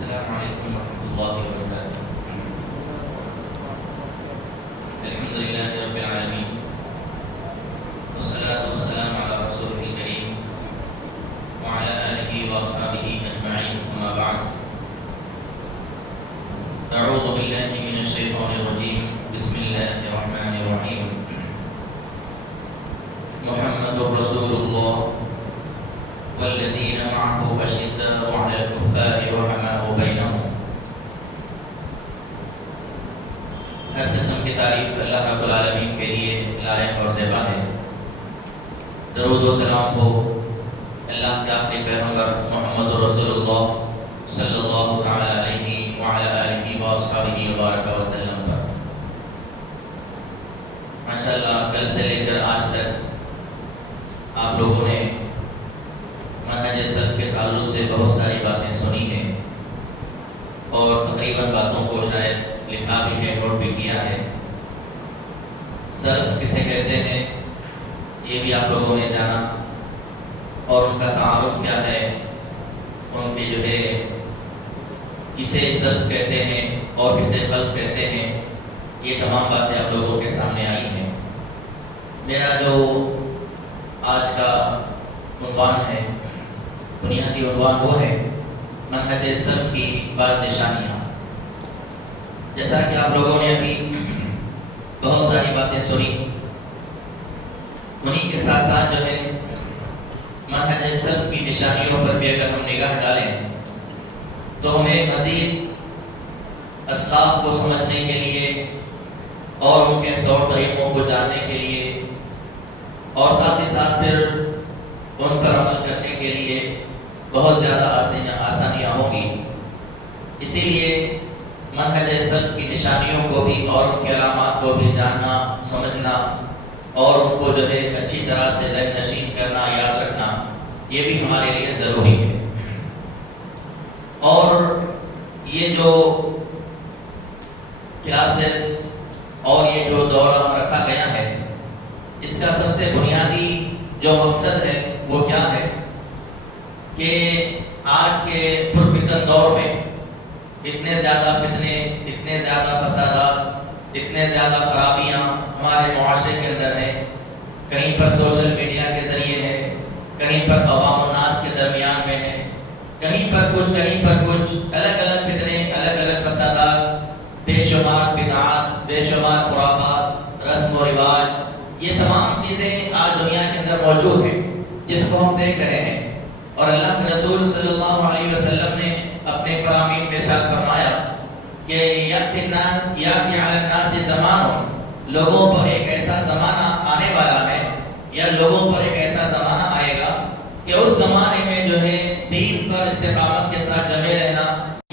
السلام علیکم ورحمۃ اللہ وبرکاتہ۔ الحمد للہ رب العالمین، والصلاة والسلام علی رسولہ الکریم وعلی آلہ واصحابہ اجمعین، اما بعد۔ اعوذ باللہ من الشیطان الرجیم، بسم اللہ الرحمن الرحیم۔ محمد رسول اللہ والذین معه اشداء علی الکفار رحماء بینہم۔ ہر قسم کی تعریف اللہ رب العالمین کے لیے لائق اور زیبا ہے۔ درود و سلام ہو اللہ کے آخری پیغمبر محمد رسول اللہ صلی اللہ تعالی علیہ وعلی آلہ واصحابہ وبارک وسلم پر۔ ماشاءاللہ کل سے لے کر آج تک آپ لوگوں نے منہج سلف کے تعلق سے بہت ساری باتیں سنی ہیں اور تقریباً باتوں کو شاید لکھا بھی ہے، نوٹ بھی کیا ہے۔ سلف کسے کہتے ہیں یہ بھی آپ لوگوں نے جانا، اور ان کا تعارف کیا ہے، ان کے جو ہے کسے سلف کہتے ہیں اور کسے خلف کہتے ہیں، یہ تمام باتیں آپ لوگوں کے سامنے آئی ہیں۔ میرا جو آج کا عنوان ہے، بنیادی عنوان وہ ہے منہج سلف کی بعض نشانیاں۔ جیسا کہ آپ لوگوں نے ابھی بہت ساری باتیں سنی، انہی کے ساتھ ساتھ جو ہے منہج سلف کی نشانیوں پر بھی اگر ہم نگاہ ڈالیں تو ہمیں مزید اسلاف کو سمجھنے کے لیے اور ان کے طور طریقوں کو جاننے کے لیے اور ساتھ ہی ساتھ پھر ان پر عمل کرنے کے لیے بہت زیادہ آسانیاں ہوں گی۔ اسی لیے منہج سلف کی نشانیوں کو بھی اور ان کے علامات کو بھی جاننا، سمجھنا اور ان کو جو ہے اچھی طرح سے ذہن نشین کرنا، یاد رکھنا، یہ بھی ہمارے لیے ضروری ہے۔ اور یہ جو کلاسز اور یہ جو دورہ رکھا گیا ہے، اس کا سب سے بنیادی جو مقصد ہے وہ کیا ہے کہ آج کے پرفتن دور میں اتنے زیادہ فتنے، اتنے زیادہ فسادات، اتنے زیادہ خرابیاں ہمارے معاشرے کے اندر ہیں۔ کہیں پر سوشل میڈیا کے ذریعے ہے، کہیں پر عوام الناس کے درمیان میں ہے، کہیں پر کچھ الگ الگ فتنے، الگ الگ فسادات، بے شمار بدعات، بے شمار خرافات، رسم و رواج، یہ تمام چیزیں آج دنیا کے اندر موجود ہیں جس کو ہم دیکھ رہے ہیں۔ اور اللہ کے رسول صلی اللہ علیہ وسلم نے اپنے فرامین میں ارشاد فرمایا کہ یأتی علی الناس زمان، لوگوں پر ایک ایسا زمانہ آنے والا ہے یا لوگوں پر ایک ایسا زمانہ آئے گا کہ اس زمانے میں جو ہے دین پر استقامت کے ساتھ جمے رہنا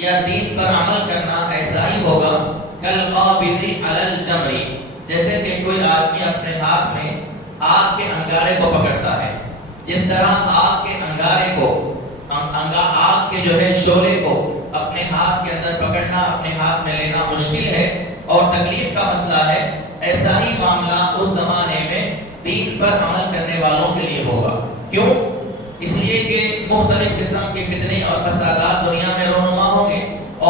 یا دین پر عمل کرنا ایسا ہی ہوگا کالقابض علی الجمر، جیسے کہ کوئی آدمی اپنے ہاتھ میں آگ کے انگارے کو پکڑتا ہے۔ جس طرح آگ کے انگارے کو، آگ کے جو ہے شعلے کو اپنے ہاتھ کے اندر پکڑنا، اپنے ہاتھ میں لینا مشکل ہے اور تکلیف کا مسئلہ ہے، ایسا ہی معاملہ اس زمانے میں دین پر عمل کرنے والوں کے لیے ہوگا۔ کیوں؟ اس لیے کہ مختلف قسم کے فتنے اور فسادات دنیا میں رونما ہوں گے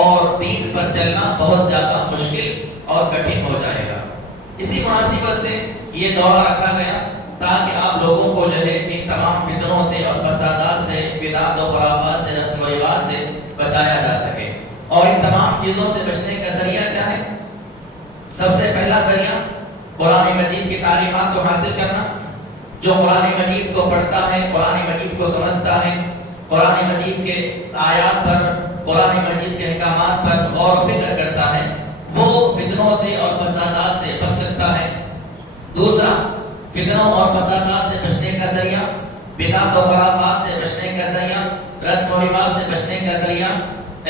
اور دین پر چلنا بہت زیادہ مشکل اور کٹھن ہو جائے گا۔ اسی مناسبت سے یہ دورہ رکھا گیا تاکہ آپ لوگوں کو جو ہے ان تمام فتنوں سے اور فسادات سے، بدعات و خرافات سے، رسم و رواج سے بچایا جا سکے۔ اور ان تمام چیزوں سے بچنے کا ذریعہ کیا ہے؟ سب سے پہلا ذریعہ قرآن مجید کی تعلیمات کو حاصل کرنا۔ جو قرآن مجید کو پڑھتا ہے، قرآن مجید کو سمجھتا ہے، قرآن مجید کے آیات پر، قرآن مجید کے احکامات پر غور و فکر کرتا ہے، وہ فتنوں سے اور فسادات سے بچ سکتا ہے۔ دوسرا، فتنوں اور فسادات سے بچنے کا ذریعہ، بدعات و خرافات سے بچنے کا ذریعہ، رسم و رواج سے بچنے کا ذریعہ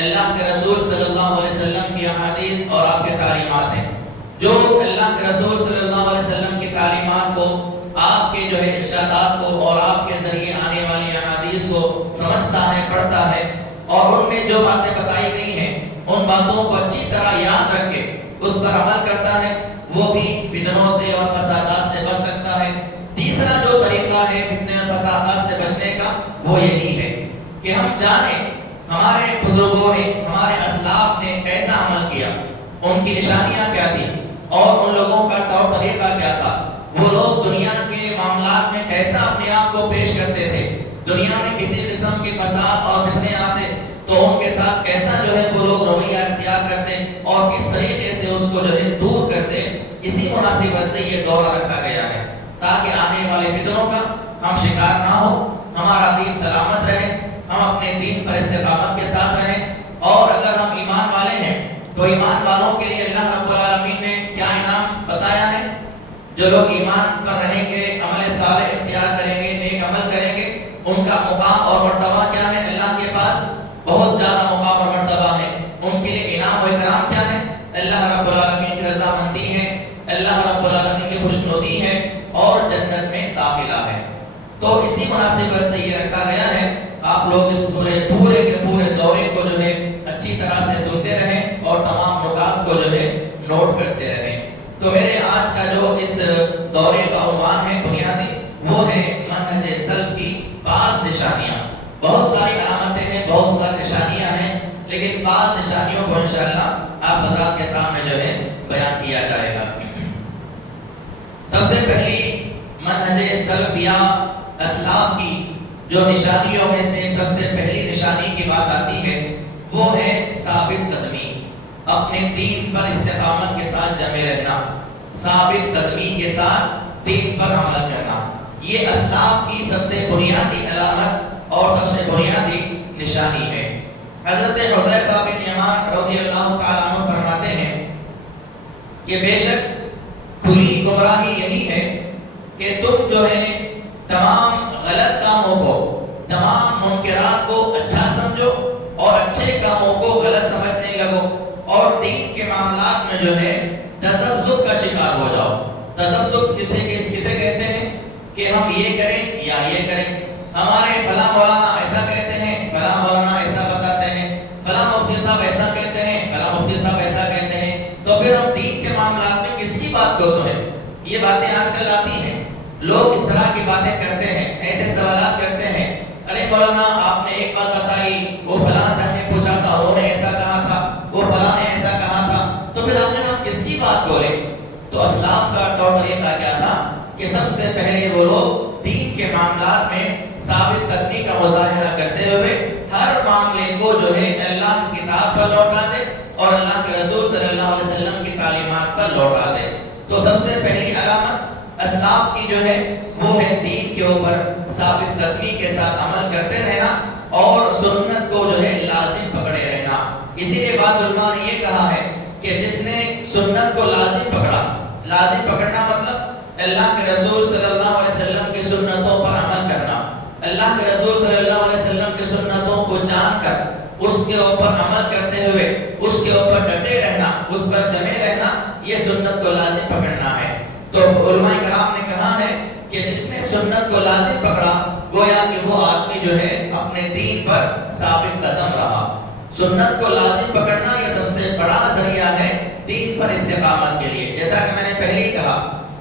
اللہ کے رسول صلی اللہ علیہ وسلم کی احادیث اور آپ کے تعلیمات ہیں۔ جو اللہ کے رسول صلی اللہ علیہ وسلم کی تعلیمات کو، آپ کے جو ہے ارشادات کو اور آپ کے ذریعے آنے والی احادیث کو سمجھتا ہے، پڑھتا ہے اور ان میں جو باتیں بتائی گئی ہیں ان باتوں کو اچھی طرح یاد رکھ کے اس پر عمل کرتا ہے، وہ بھی فتنوں سے اور فسادات سے بچ سکتا ہے۔ تیسرا جو طریقہ ہے فتنے اور فسادات سے بچنے کا وہ یہی ہے کہ ہم جانیں ہمارے بزرگوں نے، ہمارے اسلاف نے کیسا عمل کیا، ان کی نشانیاں کیا تھی اور ان لوگوں کا طور طریقہ کیا تھا، وہ لوگ دنیا کے معاملات میں کیسا اپنے آپ کو پیش کرتے تھے، دنیا میں کسی قسم کے فساد اور فتنے آتے تو ان کے ساتھ کیسا جو ہے وہ لوگ رویہ اختیار کرتے اور کس طریقے سے اس کو جو ہے دور کرتے، اسی مناسبت سے یہ دورہ رکھا گیا ہے تاکہ آنے والے فتنوں کا ہم شکار نہ ہو، ہمارا دین سلامت رہے، ہم اپنے دین پر استقامت کے ساتھ رہیں، اور اگر ہم ایمان والے ہیں تو ایمان والوں کے لیے اللہ رب العالمین نے کیا انعام بتایا ہے؟ جو لوگ ایمان پر رہیں گے، عمل صالح اختیار کریں گے، نیک عمل کریں گے، ان کا مقام اور مرتبہ کیا ہے؟ اللہ کے پاس بہت زیادہ مقام اور مرتبہ ہے، ان کے لیے انعام و اکرام کیا ہے؟ اللہ رب العالمین کی رضامندی ہے، اللہ رب العالمین کی خوشنودی ہے اور جنت میں داخلہ ہے۔ تو اسی مناسبت سے یہ رکھا گیا ہے، آپ لوگ اس پورے کے پورے دورے کو جو ہے اچھی طرح سے سنتے رہیں اور تمام نکات کو جو ہے نوٹ کرتے رہیں۔ تو میرے آج کا جو اس دورے کا عنوان ہے بنیادی، وہ ہے منہج سلف کی 5 نشانیاں۔ بہت ساری علامتیں ہیں، بہت ساری نشانیاں ہیں، لیکن 5 نشانیوں کو انشاءاللہ آپ حضرات کے سامنے جو ہے بیان کیا جائے گا۔ سب سے پہلی منہج سلف یا اسلاف کی جو نشانیوں میں سے سب سے پہلی نشانی کی بات آتی ہے، وہ ہے ثابت قدمی، اپنے دین پر استقامت کے ساتھ جمے رہنا، ثابت قدمی کے ساتھ دین پر عمل کرنا، یہ اسلاف کی سب سے بنیادی علامت اور سب سے بنیادی نشانی ہے۔ حضرت حذیفہ بن یمان رضی اللہ تعالیٰ عنہ فرماتے ہیں کہ بے شک کھلی گمراہی یہی ہے کہ تم جو ہے تمام غلط کاموں کو، تمام منکرات کو اچھا سمجھو اور اچھے کاموں کو غلط سمجھنے لگو، اور دین کے معاملات میں جو ہے تذبذب کا شکار ہو جاؤ۔ تذبذب کسے کہتے ہیں کہ ہم یہ کریں یا یہ کریں، ہمارے فلاں مولانا ایسا کہتے ہیں، فلاں مولانا ایسا بتاتے ہیں، فلاں مفتی صاحب ایسا کہتے ہیں، فلاں مفتی صاحب ایسا کہتے ہیں، تو پھر ہم دین کے معاملات میں کس کی بات کو سنیں؟ یہ باتیں آج کل آتی ہیں، لوگ اس طرح کی باتیں کرتے ہیں، ایسے سوالات کرتے ہیں، ارے مولانا آپ نے ایک بات بتائی، وہ فلاں صاحب نے پوچھا تھا، انہوں نے ایسا کہا تھا، وہ فلاں نے ایسا کہا تھا، تو پھر آخر ہم کس کی بات کو لیں؟ تو اسلاف کا طور طریقہ کیا تھا کہ سب سے پہلے وہ لوگ دین کے معاملات میں ثابت قدمی کا مظاہرہ کرتے ہوئے ہر معاملے کو جو ہے اللہ کی کتاب پر لوٹا دے اور اللہ کے رسول صلی اللہ علیہ وسلم کی تعلیمات پر لوٹا دے۔ تو سب سے پہلی علامت اسلاف کی جو ہے وہ ہے دین کے اوپر ثابت قدمی کے ساتھ عمل کرتے رہنا اور سنت کو جو ہے لازم پکڑے رہنا۔ اسی لیے بعض علماء نے یہ کہا ہے کہ جس نے سنت کو لازم پکڑا، لازم پکڑنا مطلب اللہ کے رسول صلی اللہ علیہ وسلم کی سنتوں پر عمل کرنا، اللہ کے رسول صلی اللہ علیہ وسلم کی سنتوں کو جان کر اس کے اوپر عمل کرتے ہوئے اس کے اوپر ڈٹے رہنا، اس پر جمے رہنا، یہ سنت کو لازم پکڑنا ہے۔ تو علماء کرام نے کہا ہے کہ جس نے سنت کو لازم پکڑا گویا کہ وہ آدمی جو ہے اپنے دین پر ثابت قدم رہا۔ سنت کو لازم پکڑنا یہ سب سے بڑا ذریعہ ہے دین پر استقامت کے لیے۔ جیسا کہ میں نے پہلے ہی کہا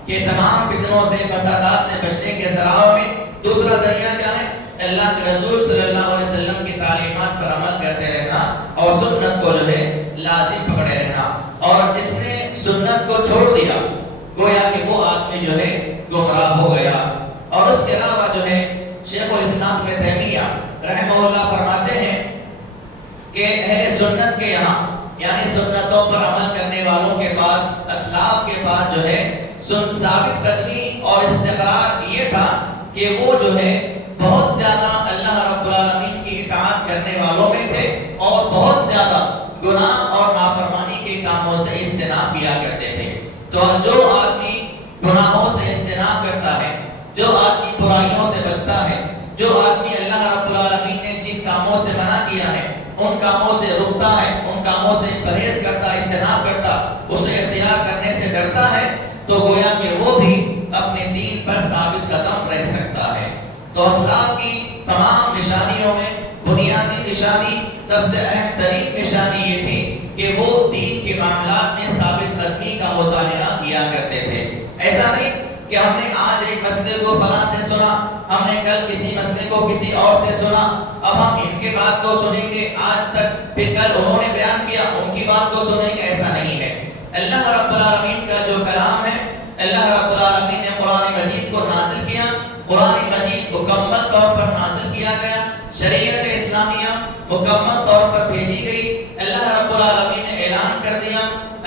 کہ تمام فتنوں سے، فسادات سے بچنے کے ذرائع میں دوسرا ذریعہ کیا ہے؟ اللہ کے رسول صلی اللہ علیہ وسلم کی تعلیمات پر عمل کرتے رہنا اور سنت کو جو ہے لازم پکڑے رہنا۔ اور جس نے سنت کو چھوڑ دیا گویا کہ وہ آدمی جو ہے گمراہ ہو گیا۔ اور اس کے علاوہ جو ہے شیخ الاسلام ابن تیمیہ رحمہ اللہ فرماتے ہیں کہ اہل سنت کے یہاں یعنی سنتوں پر عمل کرنے والوں کے پاس، اسلاف کے پاس جو ہے ثابت قدمی اور استقرار یہ تھا کہ وہ جو ہے بہت زیادہ اللہ رب العالمین کی اطاعت کرنے والوں میں تھے اور بہت زیادہ گناہ اور نافرمانی کے کاموں سے اجتناب کیا کرتے تھے۔ تو جو آدمی گناہوں سے اجتناب کرتا ہے، جو آدمی برائیوں سے بچتا ہے، جو آدمی اللہ رب العالمین نے جن کاموں سے منع کیا ہے ان کاموں سے رکتا ہے، ان کاموں سے پرہیز کرتا، اجتناب کرتا، اسے اختیار کرنے سے ڈرتا ہے، تو گویا کہ وہ بھی اپنے دین پر ثابت قدم رہ سکتا ہے۔ تو اسلاف کی تمام نشانیوں میں بنیادی نشانی، سب سے اہم ترین نشانی یہ تھی کہ وہ دین کے معاملات میں ثابت قدمی کا مظاہرہ کیا کرتے تھے۔ ایسا نہیں کہ ہم نے آج ایک مسئلے کو فلاں سے سنا، ہم نے کل کسی مسئلے کو کسی اور سے سنا، اب ہم ان کے بات کو سنیں گے آج تک، پھر کل انہوں نے بیان کیا ان کی بات کو سنیں گے، ایسا نہیں ہے۔ اللہ رب العالمین کا جو کلام ہے، اللہ رب العالمین نے قرآن مجید کو نازل کیا، قرآن مجید مکمل طور پر نازل کیا گیا، شریعت اسلامیہ مکمل طور پر بھیجی گئی۔ اللہ رب العالمین نے اعلان کر دیا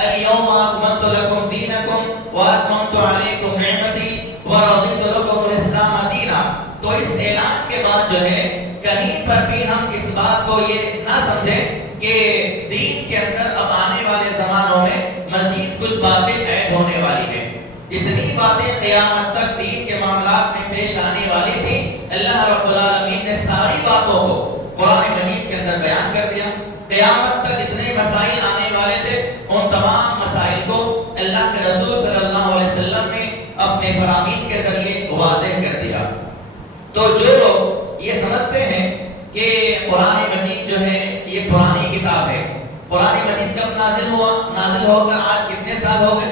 الیوم اکملت لکم دینکم واتممت علیکم نعمتی ورضیت لکم الاسلام دینا۔ تو اس اعلان کے بعد جو ہے کہیں پر بھی ہم اس بات کو یہ نہ سمجھیں کہ دین کے اندر اب آنے والے زمانوں میں مزید کچھ باتیں ایڈ ہونے والی ہیں۔ جتنی باتیں قیامت تک دین کے معاملات میں پیش آنے والی تھی، اللہ رب العالمین نے ساری باتوں کو قرآن مجید کے اندر بیان کر دیا۔ قیامت تک جتنے مسائل آنے والے تھے ان تمام مسائل کو اللہ کے رسول صلی اللہ علیہ وسلم نے اپنے فرامین کے ذریعے واضح کر دیا۔ تو جو لوگ یہ سمجھتے ہیں کہ قرآن مجید جو ہے یہ پرانی کتاب ہے، قرآن مجید کب نازل ہوا، نازل ہو کر آج کتنے سال ہو گئے؟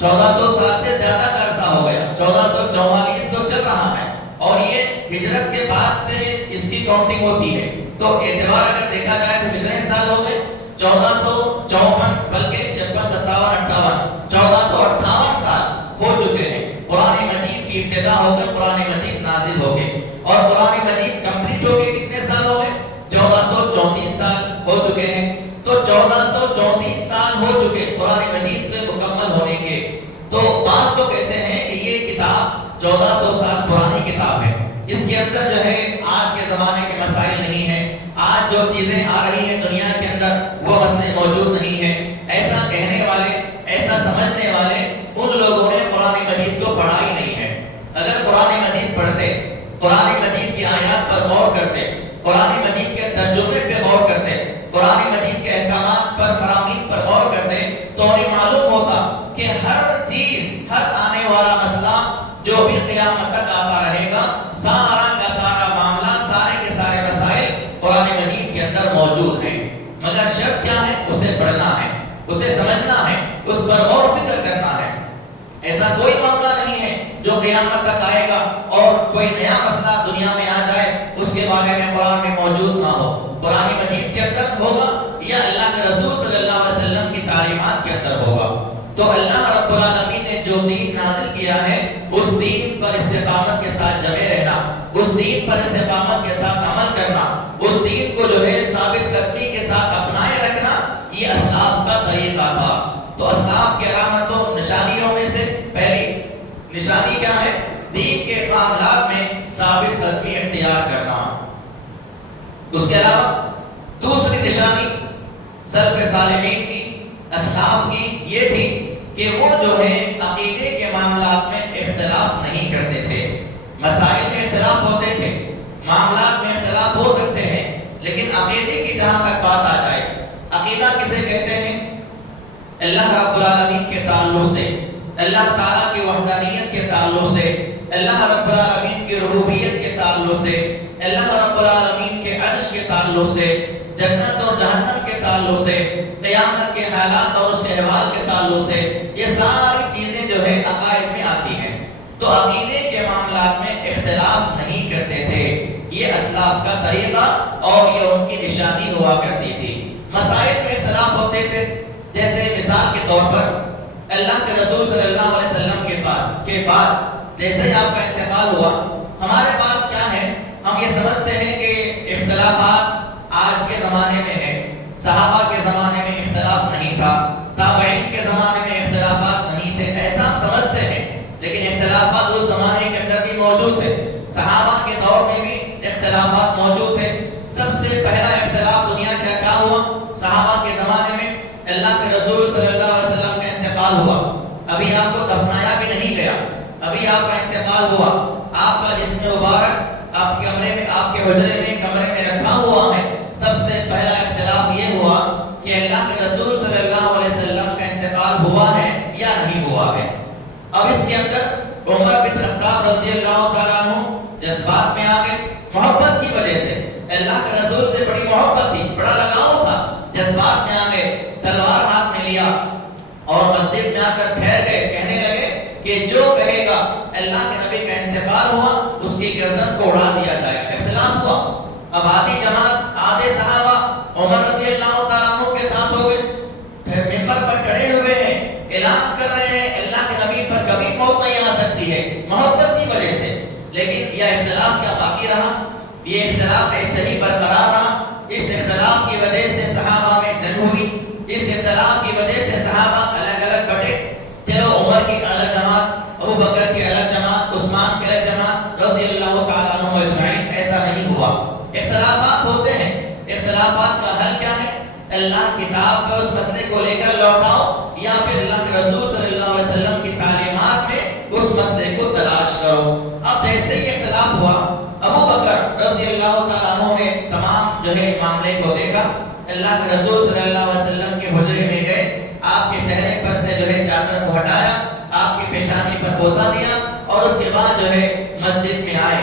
1400 سال سے زیادہ کا عرصہ ہو گیا، 1444 تو چل رہا ہے، اور یہ ہجرت کے بعد سے اس کی کاؤنٹنگ ہوتی ہے۔ تو اعتبار اگر دیکھا جائے تو کتنے سال ہو گئے؟ 1454، بلکہ 56 57 58 1458 سال ہو چکے ہیں قرآن مجید کی ابتدا ہو کر قرآن مجید نازل ہو گئے، اور قرآن مجید کمپلیٹ ہو کے کتنے سال ہو گئے؟ 1434 سال ہو چکے ہیں۔ تو 1434 سال ہو چکے قرآن مجید کے مکمل ہونے کے۔ تو بعض تو کہتے ہیں کہ یہ کتاب 1400 سال پرانی کتاب ہے، اس کے اندر جو ہے آج کے زمانے کے مسائل نہیں ہیں، آج جو چیزیں آ رہی ہیں دنیا کے اندر وہ مسئلے موجود نہیں ہیں۔ ایسا کہنے والے، ایسا سمجھنے والے ان لوگوں نے قرآن مجید کو پڑھا ہی نہیں ہے۔ اگر قرآن مجید پڑھتے، قرآن مجید کی آیات پر غور کرتے، قرآن مجید کے ترجمے پہ غور کرتے، قرآن مجید کے احکامات پر، فرامین پر غور کرتے، تو انہیں معلوم ہوتا کہ ہر چیز، ہر آنے والا مسئلہ جو بھی قیامت تک آتا رہے گا، سارا کا سارا معاملہ، سارے کے سارے مسائل قرآن مجید کے اندر موجود ہیں۔ مگر شرط کیا ہے؟ اسے پڑھنا ہے، اسے سمجھنا ہے، اس پر غور و فکر کرنا ہے۔ ایسا کوئی معاملہ نہیں ہے جو قیامت تک آئے گا اور کوئی نیا مسئلہ دنیا میں آ جائے اس کے بارے میں قرآن میں موجود نہ ہو، قرآن مجید کے اندر ہوگا یا اللہ کے رسول صلی اللہ علیہ وسلم کی تعلیمات کے اندر ہوگا۔ تو اللہ رب العالمین نے جو دین نازل کیا ہے اس دین پر استقامت کے ساتھ جمے رہنا، اس دین پر استقامت کے ساتھ عمل کرنا، اس دین کو جو ہے ثابت قدمی کے ساتھ اپنائے رکھنا، یہ اسلاف کا طریقہ تھا۔ تو اسلاف کی علامتوں، نشانیوں میں سے پہلی نشانی کیا ہے؟ دین کے معاملات میں ثابت قدمی اختیار کرنا۔ اس کے علاوہ دوسری نشانی سلف صالحین کی، اسلاف کی یہ تھی کہ وہ جو ہے عقیدے کے معاملات میں اختلاف نہیں کرتے تھے۔ مسائل میں اختلاف ہوتے تھے، معاملات میں اختلاف ہو سکتے ہیں، لیکن عقیدے کی جہاں تک بات آ جائے، عقیدہ کسے کہتے ہیں؟ اللہ رب العالمین کے تعلق سے، اللہ تعالیٰ کی وحدانیت کے تعلق سے، اللہ رب العالمین کی ربوبیت کے تعلق سے، اللہ رب العالمین کے عرش کے تعلق سے، جنت اور جہنم کے تعلق سے، قیامت کے حالات اور اس کے احوال کے تعلق سے، یہ ساری چیزیں جو ہے عقائد میں آتی ہیں۔ تو عقیدے کے معاملات میں اختلاف نہیں کرتے تھے، یہ اسلاف کا طریقہ اور یہ ان کی نشانی ہوا کرتی تھی۔ مسائل میں اختلاف ہوتے تھے، جیسے مثال کے طور پر اللہ کے رسول صلی اللہ علیہ وسلم کے بعد جیسے ہی آپ کا انتقال ہوا، ہمارے پاس کیا ہے؟ ہم یہ سمجھتے ہیں کہ اختلافات آج کے زمانے میں ہے، صحابہ کے زمانے میں اختلاف نہیں تھا، تابعین کے زمانے میں اختلافات نہیں تھے، ایسا ہم سمجھتے ہیں، لیکن اختلافات اس زمانے کے اندر بھی موجود تھے، صحابہ کے دور میں بھی اختلافات موجود تھے۔ سب سے پہلا اختلاف دنیا کا کیا ہوا؟ صحابہ کے زمانے میں اللہ کے رسول صلی اللہ علیہ وسلم کا انتقال ہوا، ابھی آپ کو دفنایا بھی نہیں گیا، ابھی آپ کا انتقال ہوا، آپ کا جسم مبارک آپ کے کمرے میں، آپ کے حجرے میں، کمرے میں رکھا ہوا ہے۔ سب سے پہلا اختلاف یہ ہوا کہ اللہ کے رسول صلی اللہ علیہ وسلم کا انتقال ہوا ہے یا نہیں ہوا ہے۔ اب اس کے اندر عمر بن خطاب رضی اللہ تعالیٰ عنہ جذبات میں آ گئے، محبت کی وجہ سے، اللہ کے رسول سے بڑی محبت تھی، بڑا لگاؤ تھا، جذبات میں آ گئے، تلوار ہاتھ میں لیا اور مسجد میں آ کر ٹھہر گئے، کہنے لگے کہ جو کہے گا اللہ کے نبی کا انتقال ہوا اب آدھی جماعت آدھے صحابہ عمر رضی اللہ تعالیٰ عنہ کے ساتھ ہو گئے، ممبر پر کھڑے ہوئے ہیں، اعلان کر رہے ہیں اللہ کے نبی پر کبھی موت نہیں آ سکتی ہے محبت کی وجہ سے، لیکن یہ اختلاف کیا باقی رہا؟ یہ اختلاف ایسے ہی برقرار رہا۔ اس اختلاف کی وجہ سے صحابہ میں جنگ ہوئی، اس اختلاف کی وجہ سے صحابہ الگ الگ بٹے، چلو عمر کی الگ جماعت، ابو بکر کی الگ جماعت، عثمان کی الگ جماعت، رضی اللہ تعالیٰ عنہ اجمعین، ایسا نہیں ہوا۔ اختلافات ہوتے ہیں، اختلافات کا حل کیا ہے؟ اللہ کتاب میں اس مسئلے کو لے کر لوٹاؤ، یا پھر اللہ کے رسول صلی اللہ علیہ وسلم کی تعلیمات میں اس مسئلے کو تلاش کرو۔ اب جیسے ہی اختلاف ہوا، ابو بکر رضی اللہ تعالیٰ عنہ نے تمام جو ہے معاملے کو دیکھا، اللہ کے رسول صلی اللہ علیہ وسلم کے حجرے میں گئے، آپ کے چہرے پر سے جو ہے چادر کو ہٹایا، آپ کی پیشانی پر بوسہ دیا، اور اس کے بعد جو ہے مسجد میں آئے۔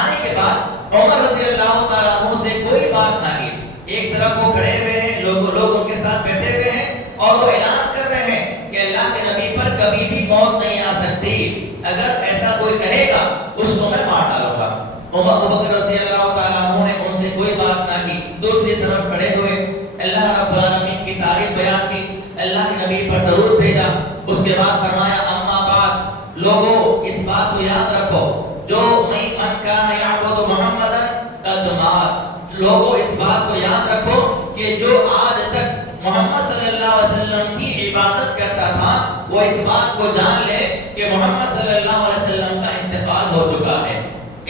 آنے کے بعد عمر رضی اللہ تعالیٰ عنہ سے کوئی بات نہ کی، ایک طرف وہ کھڑے ہوئے ہیں، لوگ ان کے ساتھ بیٹھے ہوئے ہیں، اور وہ اعلان کر رہے ہیں کہ اللہ کے نبی پر کبھی بھی موت نہیں آ سکتی، اگر ایسا کوئی کہے گا اس کو میں مار ڈالوں گا۔ عمر ابو بکر رضی اللہ تعالیٰ عنہ نے ان سے کوئی بات نہ کی، دوسری طرف کھڑے ہوئے، اللہ رب العالمین کی تعریف بیان کی، اللہ کے نبی پر درود بھیجا، اس کے بعد فرمایا اما بعد، لوگوں اس بات کو یاد رکھو، جو من کان یعبد محمدا قد مات، لوگوں اس بات کو یاد رکھو کہ جو آج تک محمد صلی اللہ علیہ وسلم کی عبادت کرتا تھا، وہ اس بات کو جان لے کہ محمد صلی اللہ علیہ وسلم کا انتقال ہو چکا ہے۔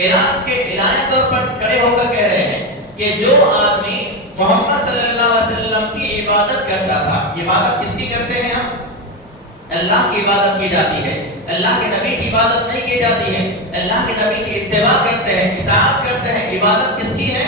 اعلان طور پر کھڑے ہو کر کہہ رہے ہیں کہ جو آدمی محمد صلی اللہ علیہ وسلم کی عبادت کرتا تھا، عبادت کس کی کرتے ہیں ہم؟ اللہ کی عبادت کی جاتی ہے، اللہ کے نبی کی عبادت نہیں کی جاتی ہے، اللہ کے نبی کی اتباع کرتے ہیں، اطاعت کرتے ہیں، عبادت کس کی ہے؟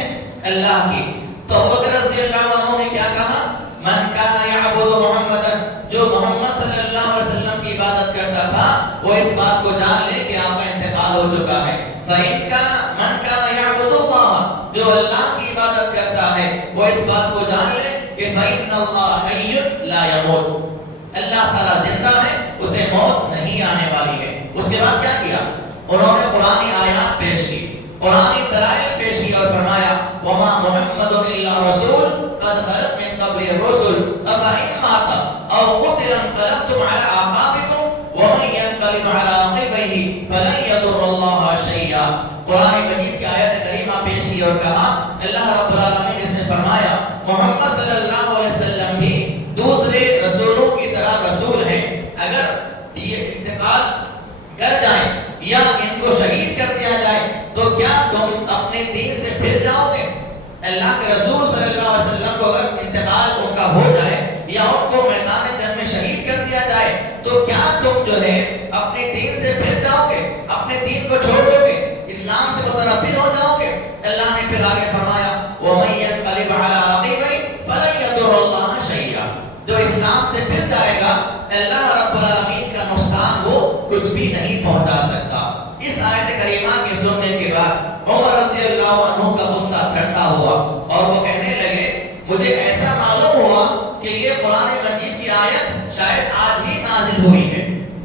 اللہ کی۔ تو ابو بکر رضی اللہ عنہ نے کیا کہا؟ من کان یعبد محمدا، جو محمد صلی اللہ علیہ وسلم کی عبادت کرتا تھا، وہ اس بات کو جان لے کہ آپ کا انتقال ہو چکا ہے۔ فَإِن كَانَ مَنْ كَانَ يَعْبُدُ اللَّهَ، جو اللہ کی عبادت کرتا ہے، وہ اس بات کو جان لے کہ فَإِنَّ اللَّهَ حَيٌّ لَا يَمُوتُ، اللہ تعالیٰ زندہ ہے، اسے موت نہیں آنے والی ہے۔ اس کے بعد کیا کیا؟ انہوں نے قرآنی آیات پیش کی، قرآنی دلائل پیش کی، اور فرمایا وَمَا مُحَمَّدٌ إِلَّا رَسُولٌ قَدْ خَلَتْ مِن قَبْلِهِ الرُّسُلُ أَفَإِن مَاتَ أَوْ قُتِلَ انقَلَبْتُمْ عَلَىٰ أَعْقَابِكُمْ وَمَن يَنقَلِبْ عَلَىٰ عَقِبَيْهِ فَلَن يَضُرَّ اللَّهَ شَيْئًا۔ قرآن مجید کی آیت کریمہ پیش کی اور کہا اللہ رب العالمین نے اس میں فرمایا محمد صلی اللہ علیہ وسلم بھی دوسرے رسولوں کی طرح رسول ہیں، اگر یہ انتقال کر جائیں یا ان کو شہید کر دیا جائے تو کیا تم اپنے دین سے پھر جاؤ گے؟ اللہ کے رسول صلی اللہ علیہ وسلم کو اگر انتقال ان کا ہو جائے یا ان کو میدان جنگ میں شہید کر دیا جائے تو کیا تم جو ہے اپنے دین سے پھر جاؤ گے، اپنے دین کو چھوڑ دو گے، اسلام سے متنفر ہو جاؤ گے؟ اللہ نے پھر آگے فرمایا وَمَن يَنقَلِبْ عَلَىٰ عَقِبَيْهِ فَلَن يَضُرَّ اللَّهَ شَيْئًا، جو اسلام سے پھر جائے گا اللہ رب العالمین کا نقصان وہ کچھ بھی نہیں پہنچا سکتا۔ اس آیت کریمہ کے سننے کے بعد عمر رضی اللہ عنہ کا غصہ ٹھنڈا ہوا اور وہ کہنے لگے مجھے ایسا معلوم ہوا کہ یہ قرآن مجید کی آیت شاید آج ہی نازل ہوئی ہے،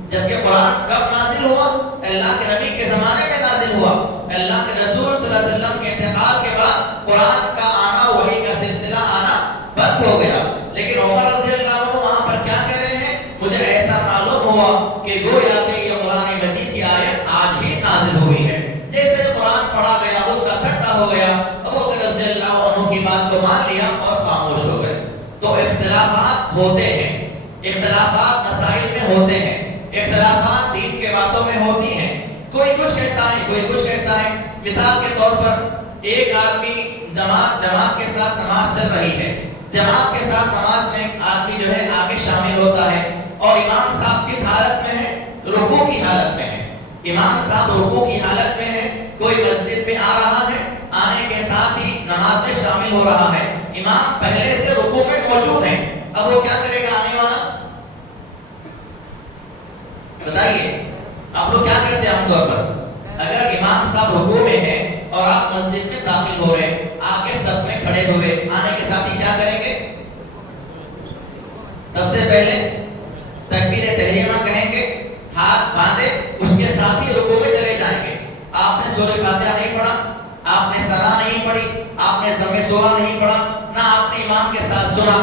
جبکہ قرآن کب نازل ہوا؟ اللہ کے نبی کے زمانے میں نازل ہوا۔ اللہ کے رسول صلی اللہ علیہ وسلم کے انتقال کے بعد قرآن کا آنا، وحی کا سلسلہ آنا بند ہو گیا، لیکن عمر رضی اللہ عنہ وہاں پر کیا کہہ رہے ہیں؟ مجھے ایسا معلوم ہوا کہ گویا کہ یہ قرآن مجید کی آیت آج ہی نازل ہوئی ہے۔ جیسے قرآن پڑھا گیا غصہ ٹھنڈا ہو گیا، ابو بکر رضی اللہ عنہ کی بات کو مان لیا اور خاموش ہو گئے۔ تو اختلافات ہوتے ہیں، اختلافات مسائل میں ہوتے ہیں، اختلافات دین کے باتوں میں ہوتی ہیں، کوئی کچھ کہتا ہے کوئی کچھ کہتا ہے۔ مثال کے طور پر ایک آدمی جماعت کے ساتھ نماز چل رہی ہے، جماعت کے ساتھ نماز میں آدمی جو ہے آگے شامل ہوتا ہے اور امام صاحب کس حالت میں ہے؟ رکوع کی حالت میں ہے، امام صاحب رکوع کی حالت میں ہے، کوئی مسجد میں آ رہا ہے، آنے کے ساتھ ہی نماز میں شامل ہو رہا ہے، امام پہلے سے رکوع میں موجود ہیں، اب وہ کیا کرے گا آنے والا؟ بتائیے آپ لوگ کیا کرتے ہیں عام طور پر؟ اگر امام صاحب رکوع میں ہے اور آپ مسجد میں داخل ہو رہے ہیں، آپ کے صف میں کھڑے ہوئے آنے کے ساتھ ہی کیا کریں گے؟ سب سے پہلے تکبیر تحریمہ کہیں گے، ہاتھ باندھے، اس کے ساتھ ہی رکوع میں چلے جائیں گے۔ آپ نے سورہ فاتحہ نہیں پڑھا، آپ نے ثنا نہیں پڑھی، آپ نے ضم سورہ نہیں پڑھا، نہ آپ نے امام کے ساتھ سنا،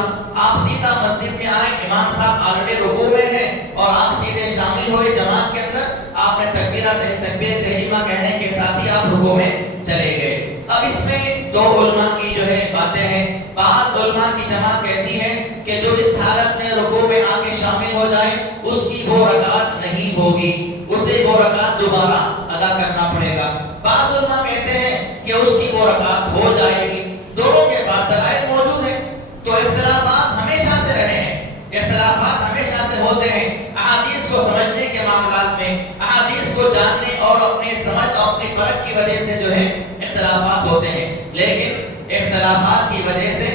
آپ سیدھا مسجد میں آئے، امام صاحب آلریڈی رکوع میں ہیں اور آپ سیدھے شامل ہوئے جماعت کے اندر، آپ نے تکبیر تحریمہ کہنے کے ساتھ ہی آپ رکوع میں چلے گئے۔ اب اس میں دو علماء کی جو ہے باتیں ہیں، بعض علماء کی جماعت کہتی ہے کہ جو اس حالت میں رکوع میں آ کے شامل ہو جائے اس کی وہ رکعت نہیں ہوگی، اسے وہ رکعت دوبارہ ادا کرنا پڑے گا۔ بعض علماء کہتے ہیں کہ اس کی وہ رکعت ہو جائے گی۔ دونوں کے پاس دلائل موجود ہیں، تو اختلافات ہمیشہ سے رہے ہیں، اختلافات ہمیشہ سے ہوتے ہیں۔ احادیث کو سمجھنے کے معاملات میں، احادیث کو جاننے اور اپنے سمجھ اور اپنی پرکھ کی وجہ سے جو ہے اختلافات ہوتے ہیں، لیکن اختلافات کی وجہ سے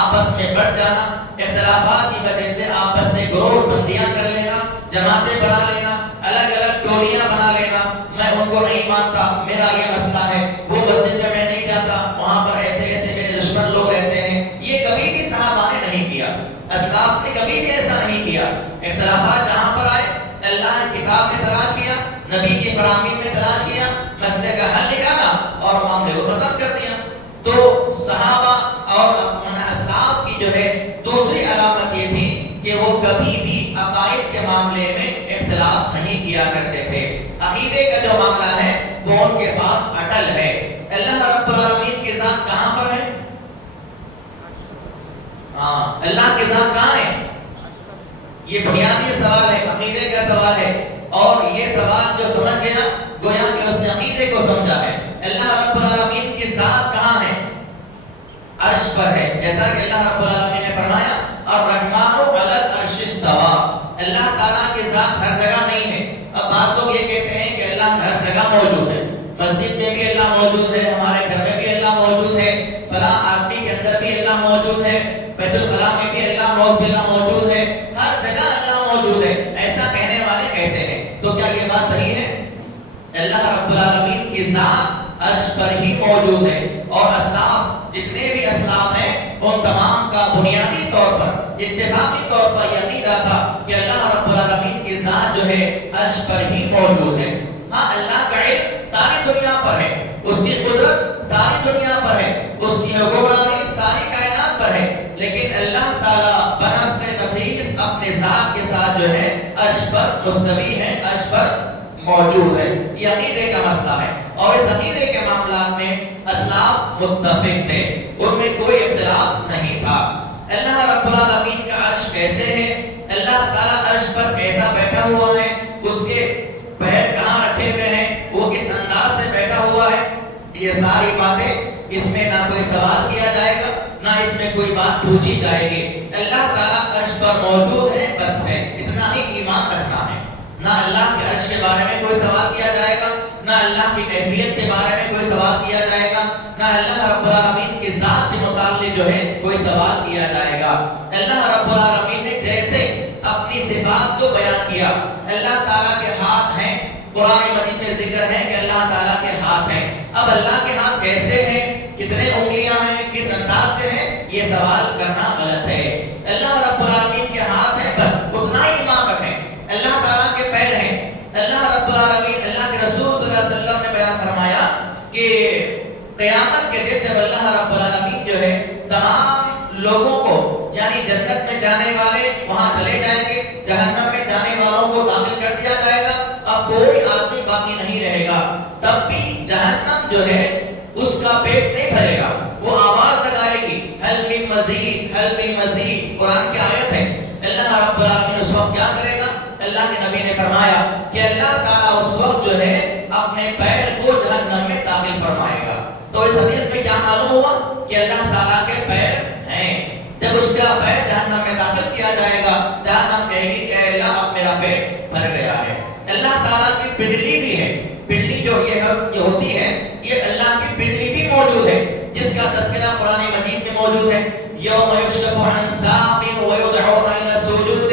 آپس میں بٹ جانا، اختلافات کی وجہ سے آپس میں گروہ بندیاں کر لینا، جماعتیں بنا لینا، الگ الگ ٹولیاں بنا لینا، میں ان کو نہیں مانتا، میرا یہ مسئلہ ہے، وہ مسجد میں نہیں جاتا، وہاں پر ایسے ایسے میرے دشمن لوگ رہتے ہیں، یہ کبھی بھی صحابہ نے نہیں کیا، اسلاف نے کبھی بھی ایسا نہیں کیا۔ اختلافات جہاں پر آئے، اللہ نے کتاب میں تلاش کیا، نبی کی فرامین میں تلاش کیا، مسئلے کا حل نکالا اور معاملے کو ختم کر دیا۔ تو صحابہ اور اسلاف کی جو ہے دوسری علامت یہ تھی کہ وہ کبھی بھی عقائد کے معاملے میں اختلاف نہیں کیا کرتے تھے۔ عقیدے کا جو معاملہ ہے وہ ان کے پاس اٹل ہے۔ اللہ رب العالمین کی ذات کہاں پر ہے؟ اللہ کی ذات کہاں ہے؟ یہ بنیادی سوال ہے، عقیدے کا سوال ہے، اور یہ سوال جو سمجھ گیا گویا کہ اس نے عقیدے کو سمجھا ہے۔ اللہ رب العالمین کی ذات کہاں ہے؟ عرش پر ہے، جیسا کہ اللہ رب العالمین نے فرمایا الرحمن علی العرش استوى۔ اللہ تعالیٰ کی ذات ہر جگہ نہیں ہے۔ اب بعض لوگ یہ کہتے ہیں کہ اللہ ہر جگہ موجود ہے، مسجد میں بھی اللہ موجود ہے، ہمارے گھر میں بھی اللہ موجود ہے، فلاں آدمی کے اندر بھی اللہ موجود ہے، بیت الخلاء میں بھی اللہ موجود ہے، ہر جگہ اللہ موجود ہے، ایسا کہنے والے کہتے ہیں۔ تو کیا یہ بات صحیح ہے؟ اللہ رب العالمین کی ذات عرش پر ہی موجود ہے، اور اسلاف جتنے بھی اسلاف ہیں ان تمام کا بنیادی طور پر اتفاقی طور پر یہ عقیدہ تھا کہ اللہ رب العالمین کی ذات جو ہے عرش پر ہی موجود ہے۔ ہاں، اللہ کا علم ساری دنیا پر ہے، اس کی قدرت ساری دنیا پر ہے، اس کی حکمرانی ساری کائنات پر ہے، لیکن اللہ تعالیٰ بنفس نفیس اپنے ذات کے ساتھ جو ہے عرش پر مستوی ہے، عرش پر موجود ہے۔ یہ عقیدے کا مسئلہ ہے، اور اس عقیدے کے معاملات میں اسلاف متفق تھے، ان میں کوئی اختلاف نہیں تھا۔ اللہ رب العالمین کا عرش کیسے ہے، اللہ تعالیٰ عرش پر کیسا بیٹھا ہوا ہے، اس کے پیر کہاں رکھے ہوئے ہیں، وہ کس انداز سے بیٹھا ہوا ہے، یہ ساری باتیں اس میں نہ کوئی سوال کیا جائے گا، نہ اس میں کوئی بات پوچھی جائے گی۔ اللہ تعالیٰ عرش پر موجود ہے، بس ہے، اتنا ہی ایمان رکھنا ہے۔ نہ اللہ کے عرش کے بارے میں کوئی سوال کیا جائے گا، نہ اللہ کی کیفیت کے بارے میں کوئی سوال کیا جائے گا، نہ اللہ رب العالمین کی ذات کے متعلق جو ہے کوئی سوال کیا جائے گا۔ اللہ رب العالمین نے جیسے اپنی صفات کو بیان کیا، اللہ تعالیٰ کے ہاتھ ہیں، قرآن مجید میں ذکر ہے کہ اللہ تعالیٰ کے ہاتھ ہیں۔ اب اللہ کے ہاتھ کیسے ہیں، کتنے انگلیاں ہیں، کس انداز سے ہیں، یہ سوال کرنا غلط ہے۔ اللہ رب العالمین کے ہاتھ ہیں، بس اتنا ہی ایمان رکھیں۔ اللہ تعالیٰ کے پیر ہیں، اللہ رب العالمین، اللہ کے رسول صلی اللہ علیہ وسلم نے بیان فرمایا کہ قیامت کے دن جب اللہ رب العالمین جو ہے تمام لوگوں کو، یعنی جنت میں جانے والے وہاں چلے جائیں گے، جہنم میں جانے والوں کو داخل کر دیا جائے گا، اب کوئی آدمی باقی نہیں رہے گا، تب بھی جہنم جو ہے اس کا پیٹ نہیں بھرے گا، وہ آواز لگائے گی حل من مزید، حل من مزید، قرآن کی آیت ہے۔ اللہ رب العالمین اس وقت کیا کرے گا؟ اللہ کے نبی نے فرمایا کہ اللہ تعالیٰ اس وقت جو ہے اپنے پیر کو جہنم میں داخل فرمائے گا۔ تو اس حدیث میں کیا معلوم ہوا کہ اللہ تعالیٰ کے پیر ہیں۔ جب اس کا پیر جہنم میں داخل کیا جائے گا، جہنم کہے گی کہ اللہ اب میرا پیٹ بھر گیا ہے۔ اللہ تعالیٰ کی پنڈلی بھی ہے، پنڈلی جو یہ ہوتی ہے، یہ اللہ کی پنڈلی بھی موجود ہے، جس کا تذکرہ قرآن مجید میں موجود ہے۔ یوم یکشف عن ساق ویدعون الی السجود،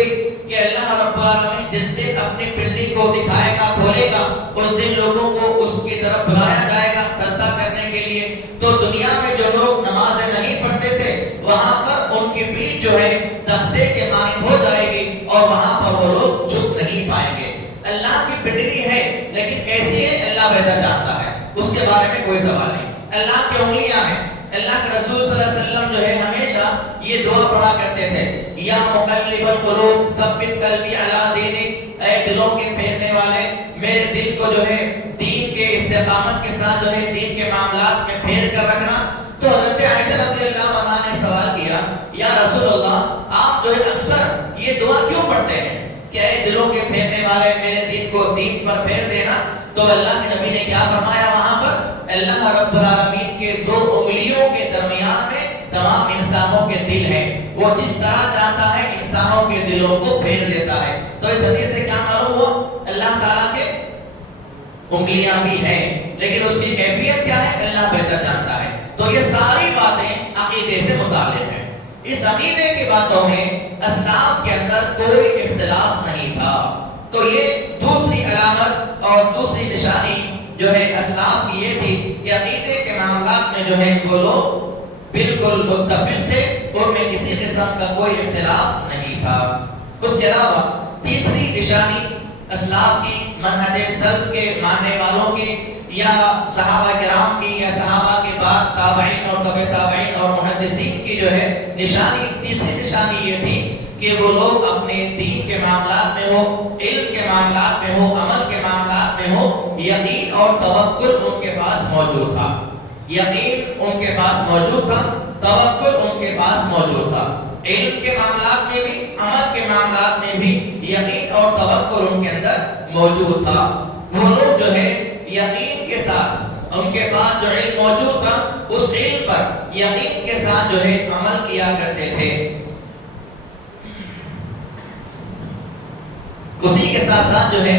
کہ اللہ رب العالمین جس دن اپنی پنڈلی کو دکھائے گا، کھولے گا، اس دن لوگوں کو اس کی طرف بلایا جائے گا سجدہ کرنے کے لیے۔ تو دنیا میں جو لوگ نمازیں نہیں پڑھتے تھے، وہاں پر ان کی پیٹھ جو ہے تختے کے مانند ہو جائے گی، اور وہاں پر وہ لوگ جھک نہیں پائیں گے۔ اللہ کی پنڈلی ہے، لیکن کیسی ہے اللہ بہتر جانتا ہے، اس کے بارے میں کوئی سوال نہیں۔ اللہ کی انگلیاں ہیں، اللہ کے رسول صلی اللہ علیہ وسلم جو ہے ہمیشہ یہ دعا پڑھا کرتے تھے، یا مقلب القلوب ثبت قلبی علی دینک، اے دلوں کے پھیرنے والے میرے دل کو جو ہے دین کے استقامت کے ساتھ جو ہے دین کے معاملات میں پھیر کر رکھنا۔ تو حضرت عائشہ رضی اللہ عنہا نے سوال کیا، یا رسول اللہ آپ جو ہے اکثر یہ دعا کیوں پڑھتے ہیں کہ اے دلوں کے پھیرنے والے میرے دین کو دین پر پھیر دینا؟ تو اللہ کے نبی نے کیا فرمایا وہاں پر؟ اللہ رب العالمین کے دو انگلیوں کے درمیان میں تمام انسانوں کے دل ہیں، وہ جس طرح چاہتا ہے انسانوں کے دلوں کو پھیر دیتا ہے۔ تو اس حدیث سے کیا معلوم ہوا؟ اللہ تعالیٰ کے انگلیاں بھی ہیں، لیکن اس کی کیفیت کیا ہے اللہ بہتر جانتا ہے۔ تو یہ ساری باتیں عقیدے سے متعلق ہیں۔ اس عقیدے کی باتوں میں اسلاف کے اندر کوئی اختلاف نہیں تھا۔ تو یہ دوسری علامت اور دوسری نشانی جو ہے اسلاف کی یہ تھی کہ عقیدے کے معاملات میں جو ہے وہ لوگ بالکل متفق تھے، ان میں کسی قسم کا کوئی اختلاف نہیں تھا۔ اس کے علاوہ تیسری نشانی اسلاف کی، منہج سلف کے ماننے والوں کی یا صحابہ کرام کی یا صحابہ کے بعد تابعین اور تبع تابعین اور محدثین کی جو ہے نشانی، تیسری نشانی یہ تھی کہ وہ لوگ اپنے دین کے معاملات میں ہو، علم کے معاملات میں ہو، عمل کے معاملات میں ہو، یقین اور توکل ان کے پاس موجود تھا۔ یقین ان کے پاس موجود تھا، توکل ان کے پاس موجود تھا۔ علم کے معاملات میں بھی، عمل کے معاملات میں بھی یقین اور توکل ان کے اندر موجود تھا۔ وہ لوگ جو ہے یقین کے ساتھ، ان کے پاس جو علم موجود تھا اس علم پر یقین کے ساتھ جو ہے عمل کیا کرتے تھے۔ اسی کے ساتھ ساتھ جو ہے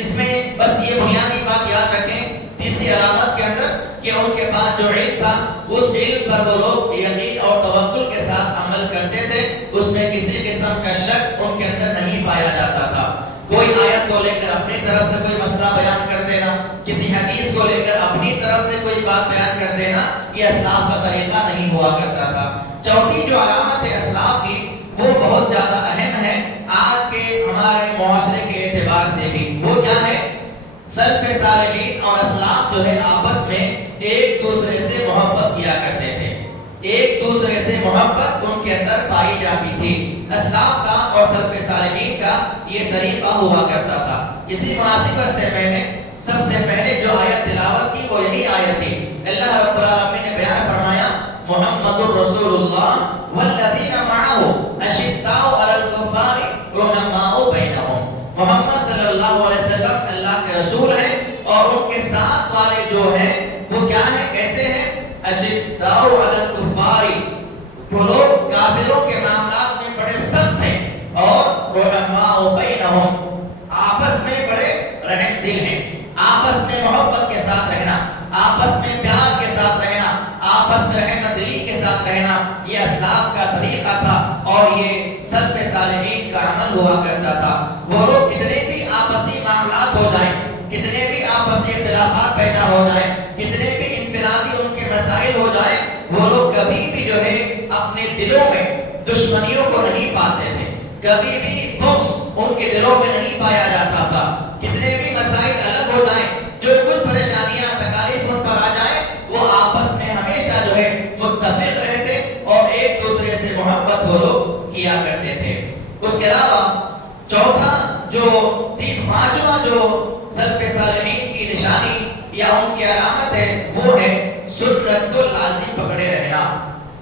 اس میں بس یہ بنیادی بات یاد رکھیں تیسری علامت کے اندر کہ ان کے پاس جو علم تھا اس علم پر وہ لوگ یقین اور توکل کے ساتھ عمل کرتے تھے، اس میں کسی قسم کا شک ان کے اندر نہیں پایا جاتا تھا۔ کوئی آیت کو لے کر اپنی طرف سے کوئی مسئلہ بیان کر دینا، کسی حدیث کو لے کر اپنی طرف سے کوئی بات بیان کر دینا، یہ اسلاف کا طریقہ نہیں ہوا کرتا تھا۔ چوتھی جو علامت ہے اسلاف کی وہ بہت زیادہ اہم ہے آج کے ہمارے معاشرے کے اعتبار سے بھی، وہ کیا ہے؟ سلف صالحین اور اسلاف جو ہے آپس میں ایک دوسرے سے محبت کیا کرتے تھے، ایک دوسرے سے محبت ان کے اندر پائی جاتی تھی۔ اسلاف کا اور سلف صالحین کا یہ طریقہ ہوا کرتا تھا۔ اسی مناسبت سے میں نے سب سے پہلے جو آیت تلاوت کی وہ یہی آیت تھی۔ اللہ رب العالمین نے بیان فرمایا محمد الرسول اللہ والذین معہ اشداء علی الکفار رحماء بینہم۔ محمد صلی اللہ علیہ وسلم اللہ کے رسول ہیں اور ان کے ساتھ والے جو ہیں وہ کیا ہیں، کیسے ہیں؟ اشداء علی الکفار، وہ لوگ کافروں کے معاملات میں بڑے سخت ہیں، اور رحماء بینہم، آپس میں بڑے رحم دل ہیں۔ آپس میں محبت کے ساتھ رہنا، آپس میں پیار کے ساتھ رہنا، آپس میں رحمت دلی کے ساتھ رہنا، یہ اسلاف کا طریقہ تھا اور یہ سلف صالحین کا عمل ہوا کرتا تھا۔ وہ لوگ کتنے بھی آپسی معاملات ہو جائیں، کتنے بھی آپسی اختلافات پیدا ہو جائیں، کتنے بھی انفرادی ان کے مسائل ہو جائیں، وہ لوگ کبھی بھی جو ہے اپنے دلوں میں دشمنیوں کو نہیں پاتے تھے، کبھی بھی بغض ان کے دلوں میں نہیں پایا جاتا تھا۔ کتنے بھی مسائل الگ ہو جائیں، جو کچھ پریشانیاں تکالیف ان پر آ جائیں، وہ آپس میں ہمیشہ جو ہے متفق رہتے اور ایک دوسرے سے محبت وہ لوگ کیا کرتے تھے۔ اس کے علاوہ چوتھا جو پانچواں جو سلف صالحین کی نشانی یا ان کی علامت ہے وہ ہے سنت کو لازم پکڑے رہنا،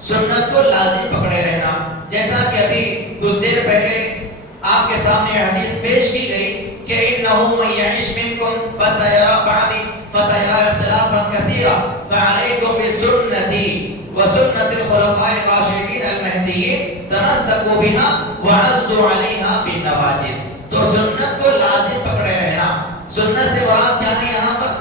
سنت کو لازم پکڑے رہنا۔ جیسا کہ ابھی کچھ دیر پہلے آپ کے سامنے حدیث پیش کی گئی کہ انه من يعش منكم فسيرى بعدي فسيرى اختلافا كثيرا فعليكم بسنتي وسنة الخلفاء الراشدين المهديين تمسكوا بها وعضوا عليها بالنواجذ۔ تو سنت کو لازم پکڑے رہنا، سنت سے مراد کیا ہے؟ یہاں پر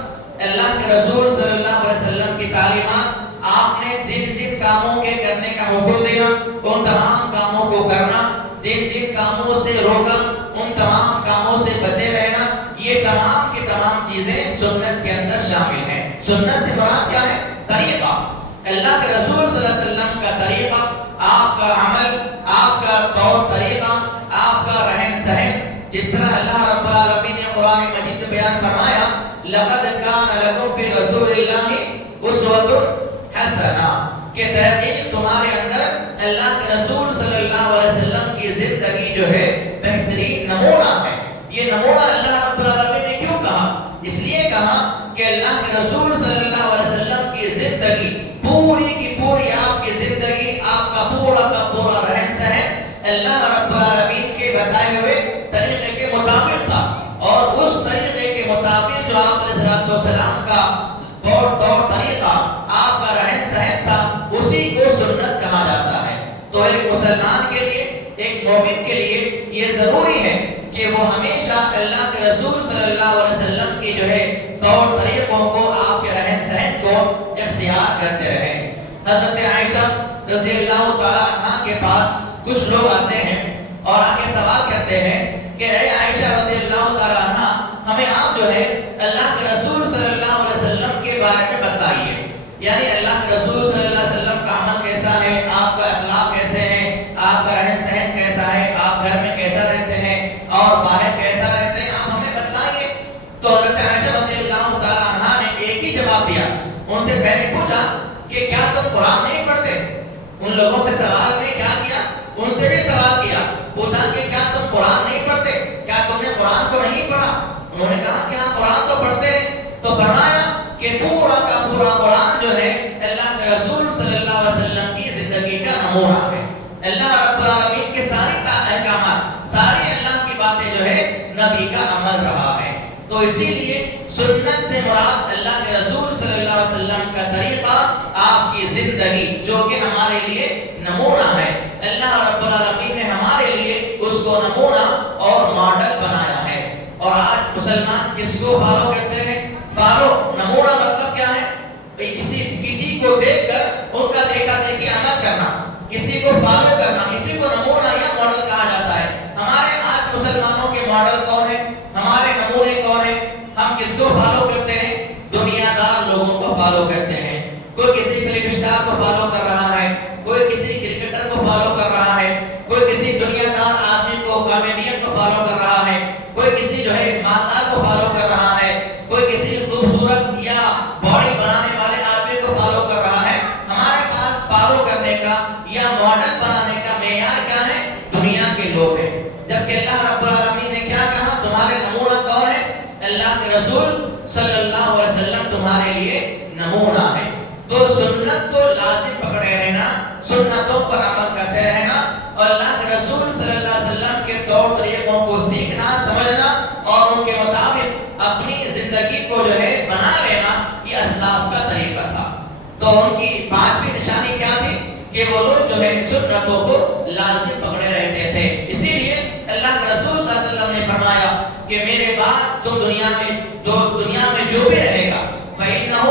اللہ کے رسول صلی اللہ علیہ وسلم کی تعلیمات، آپ نے جن جن کاموں کے کرنے کا حکم دیا ان تمام کاموں کو کرنا، جن جن کاموں سے روکا ان تمام کاموں سے بچے رہنا، یہ تمام کی تمام چیزیں سنت کے اندر شامل ہیں۔ سنت سے مراد کیا ہے؟ طریقہ، اللہ کے رسول صلی اللہ علیہ وسلم کا طریقہ، آپ کا عمل، آپ کا طور طریقہ، آپ کا رہن سہن۔ جس طرح اللہ رب العالمین نے قرآن مجید میں بیان فرمایا لَقَدْ كَانَ لَكُمْ فِي رَسُولِ اللَّهِ أُسْوَةٌ حَسَنَةٌ، کہ تحقیق تمہارے اندر اللہ کے رسول صلی اللہ علیہ وسلم کی زندگی جو ہے بہترین نمونہ ہے. یہ نمونہ اللہ رب العالمین نے کیوں کہا؟ اس لیے کہا کہ اللہ کے رسول صلی اللہ علیہ وسلم کی زندگی پوری کی پوری آپ کی زندگی، آپ کا پورا رہن سہن اللہ رب العالمین کے بتائے ہوئے طریقے کے مطابق تھا. اور اس طریقے کے مطابق جو آپ علیہ السلام کا طور طریقہ، آپ کا رہن سہن تھا، اسی کو سنت کہا جاتا ہے. تو ایک مسلمان کے لیے، ایک مومن کے لیے یہ ضروری ہے کہ وہ ہمیشہ اللہ کے رسول صلی اللہ علیہ وسلم کی جو ہے طور طریقوں کو، آپ کے رہن سہن کو اختیار کرتے رہیں. حضرت عائشہ رضی اللہ تعالیٰ عنہ کے پاس کچھ لوگ آتے ہیں اور آگے سوال کرتے ہیں کہ اے عائشہ رضی اللہ تعالیٰ عنہ، ہمیں آپ جو ہے اللہ کے رسول صلی اللہ علیہ وسلم کے بارے میں بتائیے. یعنی اللہ کے رسول صلی اللہ علیہ وسلم کا عمل کیسا ہے، آپ کا اخلاق کیسے ہیں، آپ کا رہن سہن کیسا ہے، آپ گھر میں کیسا رہتے ہیں اور باہر کیسا رہتے ہیں، آپ ہمیں بتائیے. تو حضرت عائشہ رضی اللہ تعالیٰ عنہ نے ایک ہی جواب دیا. ان سے پہلے پوچھا کہ کیا تم قرآن نہیں پڑھتے؟ ان لوگوں سے سوال نے کیا کیا؟ ان سے بھی سوال کیا، پوچھا کہ کیا تم قرآن نہیں پڑھتے؟ کیا تم نے قرآن کو نہیں پڑھا؟ انہوں نے کہا کہ ہاں قرآن تو پڑھتے ہیں. تو فرمایا کہ پورا کا پورا قرآن جو ہے اللہ کے رسول صلی اللہ علیہ وسلم کی زندگی کا نمونہ ہے. اللہ رب العالمین کے سارے احکامات، ساری اللہ کی باتیں جو ہے نبی کا عمل رہا ہے. تو اسی لیے سنت سے مراد اللہ کے رسول صلی اللہ علیہ وسلم کا طریقہ، آپ کی زندگی جو کہ ہمارے لیے نمونہ ہے. اللہ رب العالمین نے ہمارے لیے اس کو نمونہ اور ماڈل بنایا ہے. اور آج مسلمان کس کو فالو کرتے ہیں؟ فالو، نمونہ مطلب کیا ہے؟ کسی کو دیکھ کر ان کا دیکھا دیکھی عمل کرنا، کسی کو فالو کرنا، کسی کو نمونہ یا ماڈل کہا جاتا ہے. ہمارے آج مسلمانوں کے ماڈل کون ہیں؟ ہمارے نمونے کون ہیں؟ ہم کس کو فالو کرتے ہیں؟ دنیا دار لوگوں کو فالو کرتے ہیں. کوئی کسی فلم اسٹار کو فالو کر رہا ہے، کوئی کسی کرکٹر کو فالو کر رہا ہے، کوئی کسی دنیا دار آدمی کو، کامیڈین کو فالو کر رہا ہے، کوئی کسی جو ہے مالدار کو فالو کر رہا ہے، کوئی کسی خوبصورت یا باڈی بنانے والے آدمی کو فالو کر رہا ہے. ہمارے پاس فالو کرنے کا یا ماڈل بنانے کا معیار کیا ہے؟ دنیا کے لوگ ہیں. جبکہ اللہ رب العالمین نے کیا کہا؟ تمہارے نمونہ کون ہے؟ اللہ کے رسول صلی اللہ علیہ وسلم تمہارے لیے نمونہ ہے. تو سنت کو لازم پکڑے رہنا، سنتوں پر عمل کرتے رہنا اور اللہ کے رسول صلی اللہ علیہ وسلم کے طور طریقوں کو سیکھنا، سمجھنا اور ان کے مطابق اپنی زندگی کو جو ہے بنا لینا، یہ اسلاف کا طریقہ تھا. تو ان کی پانچویں نشانی کیا تھی؟ کہ وہ لوگ جو ہے سنتوں کو لازم پکڑے رہتے تھے. اسی لیے اللہ کے رسول صلی اللہ علیہ وسلم نے فرمایا کہ میرے بعد تم دنیا میں جو بھی رہے گا، فَإِنَّهُ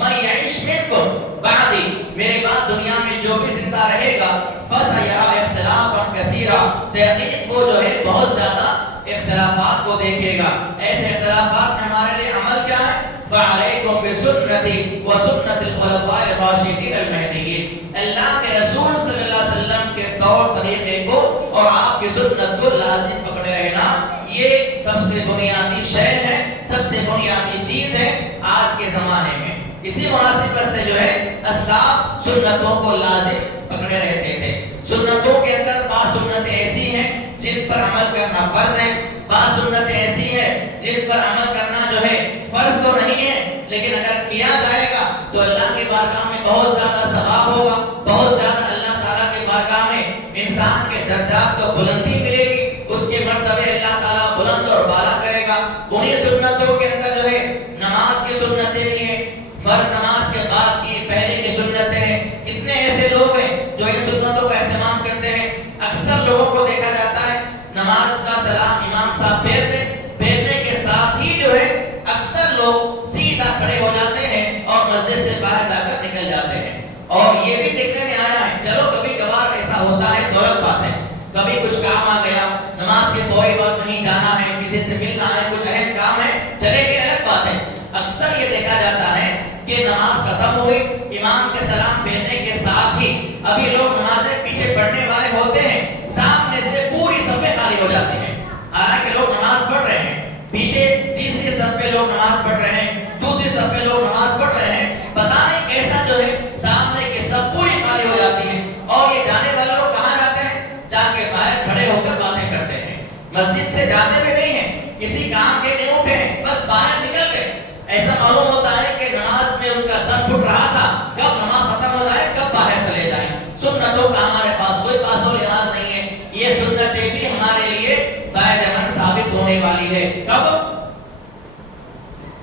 مَن يَعِشْ مِنكُم بَعْدِي، میرے بعد دنیا میں جو بھی زندہ رہے گا، فَسَيَرَىٰ اخْتِلَافًا كَثِيرًا، تحقیق وہ جو ہے بہت زیادہ اختلافات کو دیکھے گا. ایسے اختلافات میں ہمارے لیے عمل کیا ہے؟ فَعَلَيْكُمْ بِسُنَّتِي وَسُنَّةِ الْخُلَفَاءِ الرَّاشِدِينَ الْمَهْدِيِّينَ، اللہ کے رسول صلی اللہ علیہ وسلم کے طور طریقے کو اور آپ کی سنت کو لازم پکڑے رہنا، یہ سب سے بنیادی شے ہے، سب سے بنیادی چیز ہے آج کے زمانے میں. اسی مناسبت سے جو ہے اسلاف سنتوں کو لازم پکڑے رہتے تھے. سنتوں کے اندر بعض سنتیں ایسی ہیں جن پر عمل کرنا فرض ہے، بعض سنتیں ایسی ہیں جن پر عمل کرنا جو ہے فرض تو نہیں ہے، لیکن اگر کیا جائے گا تو اللہ کی بارگاہ میں بہت زیادہ ثواب ہوگا، بہت زیادہ اللہ تعالیٰ کی بارگاہ میں انسان کے درجات کو بلندی ملے گی، اس کے مرتبے اللہ تعالیٰ بلند اور بالا کرے گا. انہیں سنتوں کے اندر جو ہے نماز کی سنتیں بھی ہیں، فرض نماز کے بعد کی پہلے کی سنتیں ہیں. کتنے ایسے لوگ ہیں جو ان سنتوں کا اہتمام کرتے ہیں. اکثر لوگوں کو دیکھا جاتا ہے نماز کا سلام امام صاحب پھیرنے کے ساتھ ہی جو ہے اکثر لوگ سیدھا کھڑے ہو جاتے ہیں اور مسجد سے باہر جا کر نکل جاتے ہیں. اور یہ بھی دیکھنے میں آیا ہے، چلو کبھی کبھار ایسا ہوتا ہے، دولت بات ہے، کبھی کچھ کام آ گیا، نماز کے فوری بعد کہیں جانا ہے، کسی سے ملنا ہے، کچھ اہم کام ہے، چلے گئے، الگ بات ہے. اکثر یہ دیکھا جاتا ہے کہ نماز ختم ہوئی، امام کے سلام پھیرنے کے ساتھ ہی ابھی لوگ نمازیں پیچھے پڑھنے والے ہوتے ہیں، سامنے سے پوری صفیں خالی ہو جاتی ہیں. حالانکہ لوگ نماز پڑھ رہے ہیں، پیچھے تیسری صف پہ لوگ نماز پڑھ رہے ہیں، دوسری صف پہ لوگ نماز پڑھ رہے ہیں، پتہ نہیں کیسا جو ہے سامنے کی صف پوری سے جاتے بھی نہیں ہیں، کسی کام کے لیے اٹھے ہیں، بس باہر نکل گئے، ایسا معلوم ہوتا ہے کہ نماز میں ان کا دم پھٹ رہا تھا، کب نماز ختم ہو جائے، کب باہر چلے جائیں۔ سنتوں کا ہمارے پاس کوئی پاس و لحاظ نہیں ہے، یہ سنتیں بھی ہمارے لیے فائدہ مند ثابت ہونے والی ہے۔ کب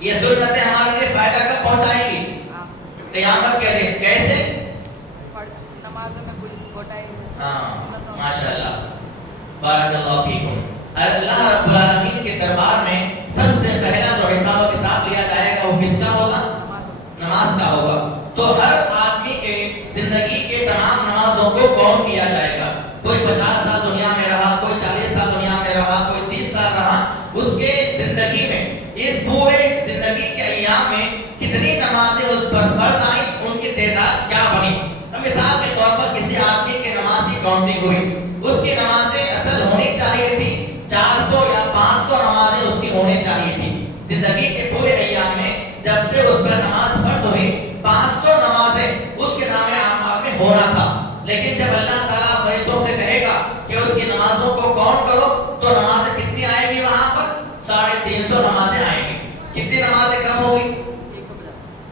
یہ سنتیں ہمارے لیے فائدہ کب پہنچائیں گی؟ قیامت کے دن۔ کیسے؟ نمازوں میں کچھ کوٹائی ماشاء اللہ، بارک اللہ فیکم۔ اللہ رب العالمین کے دربار میں سب سے پہلا جو حساب و کتاب لیا جائے گا وہ کس کا ہوگا؟ نماز کا ہوگا۔ تو ہر آدمی کے زندگی کے تمام نمازوں کو کاؤنٹ کیا جائے گا۔ کوئی 50 سال دنیا میں رہا، کوئی 40 سال دنیا میں رہا، کوئی 30 سال رہا، اس کے زندگی میں، اس پورے زندگی کے ایام میں کتنی نمازیں اس پر فرض آئیں، ان کی تعداد کیا بنی۔ مثال کے طور پر کسی آدمی کے نماز کی کاؤنٹنگ ہوئی، اس کی نمازیں اصل ہونی چاہیے تھی 400 یا 500 نمازیں اس کی ہونی چاہیے تھی۔ زندگی کے پورے ایام میں جب سے اس پر نماز فرض ہوئی 500 نمازیں اس کے نام اعمال میں ہونا تھا، لیکن جب اللہ تعالیٰ فرشتوں سے کہے گا کہ اس کی نمازوں کو کاؤنٹ کرو تو نمازیں کتنی آئیں گی؟ وہاں پر 350 نمازیں آئیں گی۔ کتنی نمازیں کم ہو گئی؟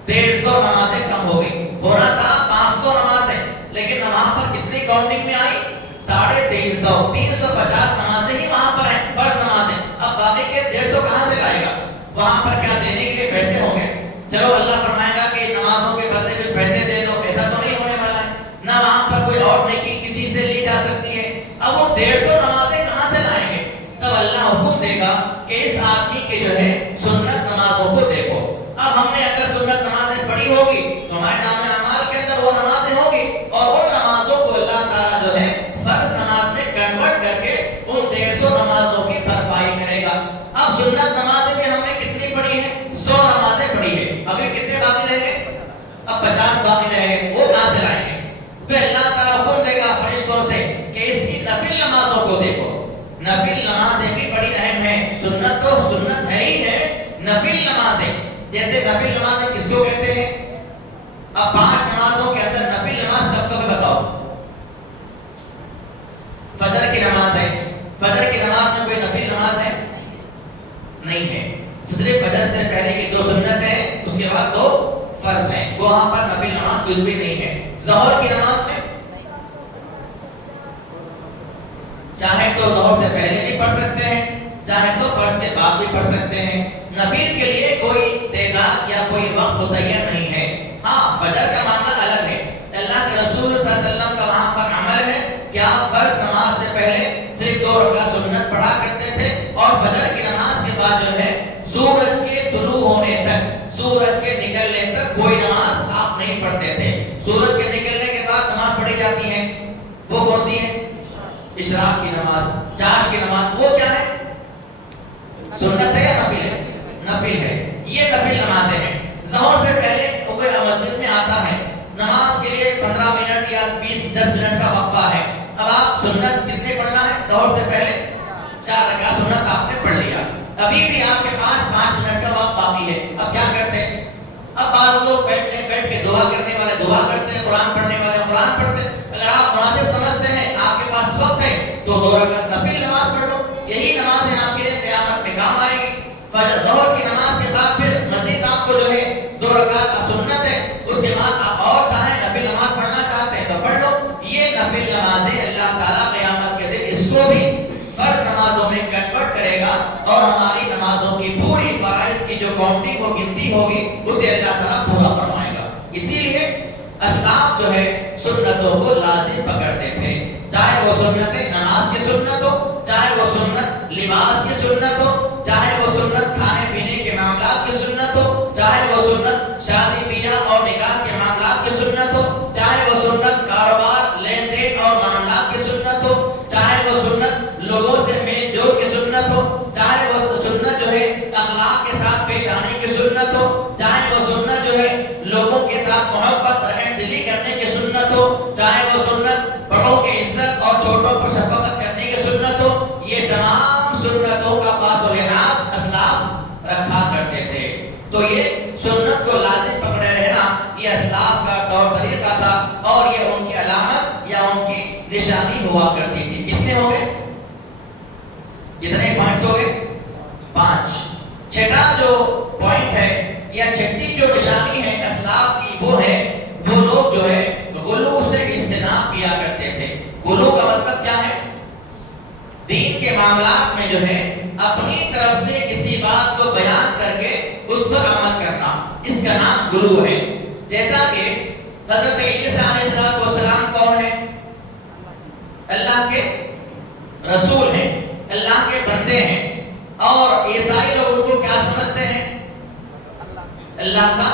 150 نمازیں کم ہو گئی۔ ہونا تھا 500 نمازیں، لیکن وہاں پر کتنی کاؤنٹنگ میں آئی؟ 350۔ 350 نمازیں ہی وہاں پر ہیں، فرض نمازیں۔ اب باقی کے 150 کہاں سے لائے گا؟ وہاں پر کیا دینے کے لیے پیسے ہوں گے؟ چلو اللہ فرمائے گا کہ نمازوں کے بدلے کچھ پیسے دے دو، ایسا تو نہیں ہونے والا ہے، نہ وہاں پر کوئی اور نیکی کسی سے لی جا سکتی ہے۔ اب وہ 150 نمازیں کہاں سے لائیں گے؟ تب اللہ حکم دے گا کہ اس آدمی کے جو ہے سنت نمازوں کو دیکھو۔ اب ہم نے اگر سنت نمازیں پڑھی ہوگی تو ہمارے نام اعمال کے اندر وہ نمازیں ہوں گی، اور ان نمازوں کو اللہ تعالیٰ جو ہے فرض نماز میں کنورٹ کر کے ان 150 نمازوں کی بھرپائی کرے گا۔ اب سنت نمازیں بھی ہم نے کتنی پڑھی ہیں؟ 100 نمازیں پڑھی ہے، ابھی کتنے باقی رہ گئے؟ اب 50 باقی رہ گئے، وہ کہاں سے لائیں گے؟ پھر اللہ تعالیٰ حکم دے گا فرشتوں سے کہ اس کی نفل نمازوں کو دیکھو۔ نفل نمازیں بھی بڑی اہم ہیں، سنت تو سنت ہے ہی ہے، نفل نمازیں، جیسے نفل نمازیں کس کو کہتے ہیں؟ اب 5 نمازوں کے اندر نفل نماز کب کب بتاؤ؟ فجر کی نماز ہے، فجر کی نماز میں کوئی نفل نماز ہے؟ نہیں ہے، صرف فجر سے پہلے کی 2 سنت ہیں، اس کے بعد 2 فرض ہیں، وہاں پر نفل نماز کوئی بھی نہیں ہے۔ ظہر کی نماز میں چاہے تو ظہر سے پہلے بھی پڑھ سکتے ہیں، چاہے تو فرض کے بعد بھی پڑھ سکتے ہیں، نفل کے لیے کوئی تعداد یا کوئی وقت متعین نہیں ہے۔ ہاں فجر کا معاملہ الگ ہے، اللہ کے رسول صلی اللہ علیہ وسلم کا وہاں پر عمل ہے کہ آپ فرض نماز سے پہلے صرف 2 رکعت سنت پڑھا کرتے تھے، اور فجر کی نماز کے بعد جو ہے سورج کے طلوع ہونے تک، سورج کے نکلنے تک کوئی نماز آپ نہیں پڑھتے تھے۔ سورج کے نکلنے کے بعد نماز پڑھی جاتی ہے، وہ کون سی ہے؟ اشراق کی نماز، چاش کی نماز، وہ کیا ہے؟ سنت ہے یا نفل ہے؟ نفل ہے، یہ نفل نمازیں ہیں۔ ظہر سے پہلے کوئی مسجد میں آتا ہے، نماز کے لیے 15 منٹ یا 10 منٹ کا وقفہ ہے، اب آپ سنت کتنے پڑھنا ہے؟ ظہر سے پہلے 4 رکعت سنت آپ نے پڑھ لیا، ابھی بھی آپ کے پاس 5 منٹ کا وقت باقی ہے، اب کیا کرتے ہیں؟ اب بعض لوگ بیٹھ کے دعا کرنے والے دعا کرتے ہیں، قرآن پڑھنے والے قرآن پڑھتے ہیں۔ اگر آپ مناسب سمجھتے ہیں، آپ کے پاس وقت ہے، تو 2 رکعت نفل نماز پڑھ لو، یہی نمازیں آپ کے لیے قیامت میں کام آئیں گی۔ فجر ظہر کی نماز کے بعد پھر مزید آپ کو جو ہے 2 رکعت سنت ہے، اس کے بعد آپ اور چاہیں نفل نماز پڑھنا چاہتے ہیں تو پڑھ لو۔ یہ نفل نمازیں اللہ تعالیٰ قیامت کے دن اس کو بھی فرض نمازوں میں کنورٹ کرے گا، اور ہماری نمازوں کی پوری فرائض کی جو کاؤنٹنگ و گنتی ہوگی اسے اللہ تعالیٰ پورا فرمائے گا۔ اسی لیے اسلاف جو ہے سنتوں کو لازم پکڑتے تھے، چاہے وہ سنت نماز کی سنت ہو، چاہے وہ سنت لباس کی سنت ہو، چاہے وہ سنت کھانے پینے کے معاملات کی سنت ہو، چاہے وہ سنت شادی بیاہ اور نکاح کے معاملات کی سنت ہو، چاہے وہ سنت کاروبار لین دین اور معاملات کی سنت ہو، چاہے وہ سنت لوگوں سے میل جول کی سنت ہو، چاہے وہ سنت جو ہے اخلاق کے ساتھ پیش آنے کی سنت ہو، چاہے وہ سنت جو ہے لوگوں کے ساتھ محبت رحم دلی کرنے کی سنت ہو، چاہے وہ سنت بڑوں کی عزت اور چھوٹوں پر شفقت کرنے کی سنت ہو، یہ تمام سنتوں کا پاس و لحاظ اسلاف رکھا کرتے تھے۔ تو یہ سنت کو لازم پکڑے رہنا یہ اسلاف کا طور طریقہ تھا، اور یہ ان کی علامت یا ان کی نشانی ہوا کرتی تھی۔ کتنے ہو گئے؟ کتنے؟ 500 جو ہے اپنی طرف سے کسی بات کو بیان کر کے اس پر عمل کرنا، اس کا نام غلو ہے۔ جیسا کہ حضرت عیسیٰ علیہ السلام کون ہے؟ اللہ کے رسول ہیں، اللہ کے بندے ہیں، اور عیسائی لوگ ان کو کیا سمجھتے ہیں؟ اللہ کا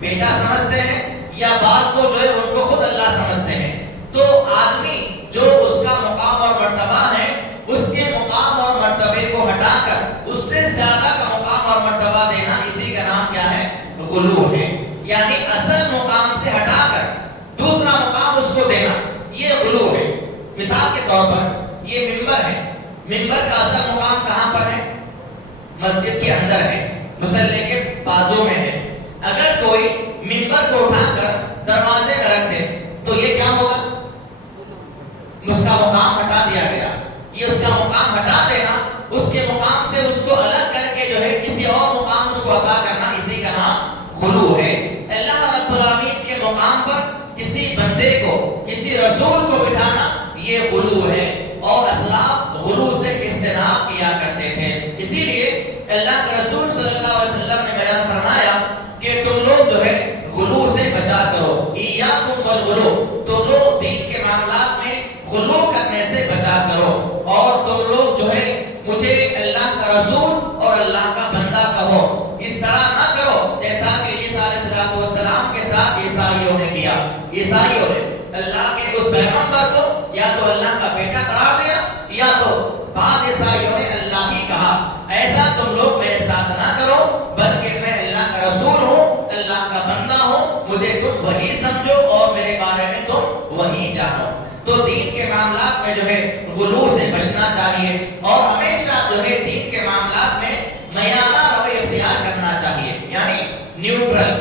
بیٹا سمجھتے ہیں، یا بعض کو جو ہے ان کو خود اللہ سمجھتے ہیں۔ تو آدمی جو اس کا مقام اور مرتبہ ہے، اس کے مقام اور مرتبے کو ہٹا کر اس سے زیادہ کا مقام اور مرتبہ دینا، اسی کا نام کیا ہے؟ غلو ہے۔ یعنی اصل مقام سے ہٹا کر دوسرا مقام اس کو دینا، یہ غلو ہے۔ مثال کے طور پر یہ منبر ہے، منبر کا اصل مقام کہاں پر ہے؟ مسجد کے اندر ہے، مصلی کے بازو میں ہے۔ اگر کوئی منبر کو اٹھا کر دروازے میں رکھ دے تو یہ کیا ہوگا؟ اس کا مقام ہٹا دیا گیا۔ یہ اس کا مقام ہٹا دینا، اس کے مقام سے اس کو الگ کر کے جو ہے کسی اور مقام اس کو عطا کرنا، اسی کا نام غلو ہے۔ اللہ رب العالمین کے مقام پر کسی بندے کو، کسی رسول کو بٹھانا، یہ غلو ہے، اور اسلاف غلو سے اجتناب کیا کرتے تھے۔ اسی لیے اللہ کے رسول صلی اللہ علیہ وسلم نے بیان فرمایا کہ تم لوگ جو ہے غلو سے بچا کرو، ایاکم والغلو، تم لوگ دین کے معاملات میں غلو کرنے سے بچا کرو، اور تم لوگ جو ہے مجھے اللہ کا رسول اور اللہ کا بندہ کہو۔ اس طرح نہ کرو جیسا کہ عیسیٰ علیہ السلام کے ساتھ عیسائیوں نے کیا۔ عیسائیوں نے اللہ کے اس پیغمبر کو یا تو اللہ کا بیٹا قرار دیا، یا تو بعض عیسائیوں نے اللہ ہی کہا۔ ایسا تم لوگ میرے ساتھ نہ کرو، بلکہ میں اللہ کا رسول ہوں، اللہ کا بندہ ہوں، مجھے تم وہی سمجھو اور میرے بارے میں تم وہی جانو۔ تو دین کے معاملات میں جو ہے غلو سے بچنا چاہیے، اور ہمیشہ جو ہے دین کے معاملات میں میانہ روی اختیار کرنا چاہیے، یعنی نیوٹرل۔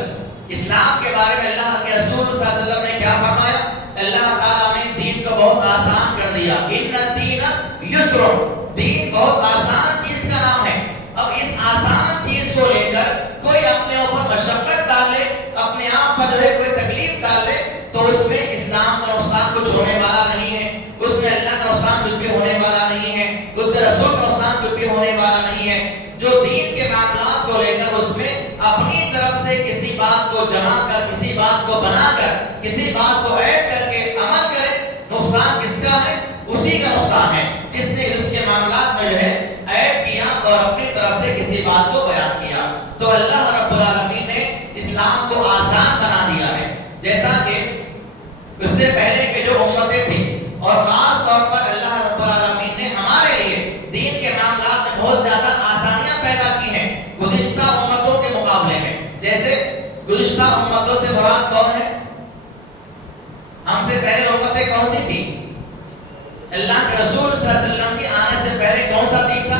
اسلام کے بارے میں اللہ کے رسول صلی اللہ علیہ وسلم نے کیا فرمایا؟ اللہ تعالیٰ نے دین کو بہت آسان کر دیا، ان الدین یسر، دین بہت آسان چیز کا نام ہے۔ اب اس آسان چیز کو لے کر کوئی اپنے اوپر مشقت ڈال لے، اپنے آپ پر جو ہے کوئی تکلیف ڈال لے، تو اس میں اسلام کا نقصان کچھ ہونے والا نہیں ہے، اس میں اللہ کا نقصان کچھ بھی ہونے والا نہیں ہے، اس میں رسول کا نقصان کچھ بھی ہونے والا نہیں ہے۔ جو دین کے معاملات کو لے کر اس میں اپنی طرف سے کسی بات کو جمع کر، کسی بات کو بنا کر، کسی بات کو ایڈ کر کے عمل کرے، نقصان کس کا ہے؟ اسی کا نقصان ہے جس نے اس کے معاملات میں جو ہے ایڈ کیا اور اپنی طرف سے کسی بات کو بیان کیا۔ تو اللہ رب العالمین نے اسلام کو آسان بنا دیا ہے، جیسا کہ اس سے پہلے کے جو امتیں تھیں، اور خاص طور پر اللہ رب العالمین نے ہمارے لیے دین کے معاملات میں بہت زیادہ آسانیاں پیدا کی ہیں گزشتہ امتوں کے مقابلے میں۔ جیسے گزشتہ امتوں سے مراد کون ہے؟ ہم سے پہلے امتیں کون سی تھی؟ اللہ کے رسول صلی اللہ علیہ وسلم کے آنے سے پہلے کون سا دین تھا؟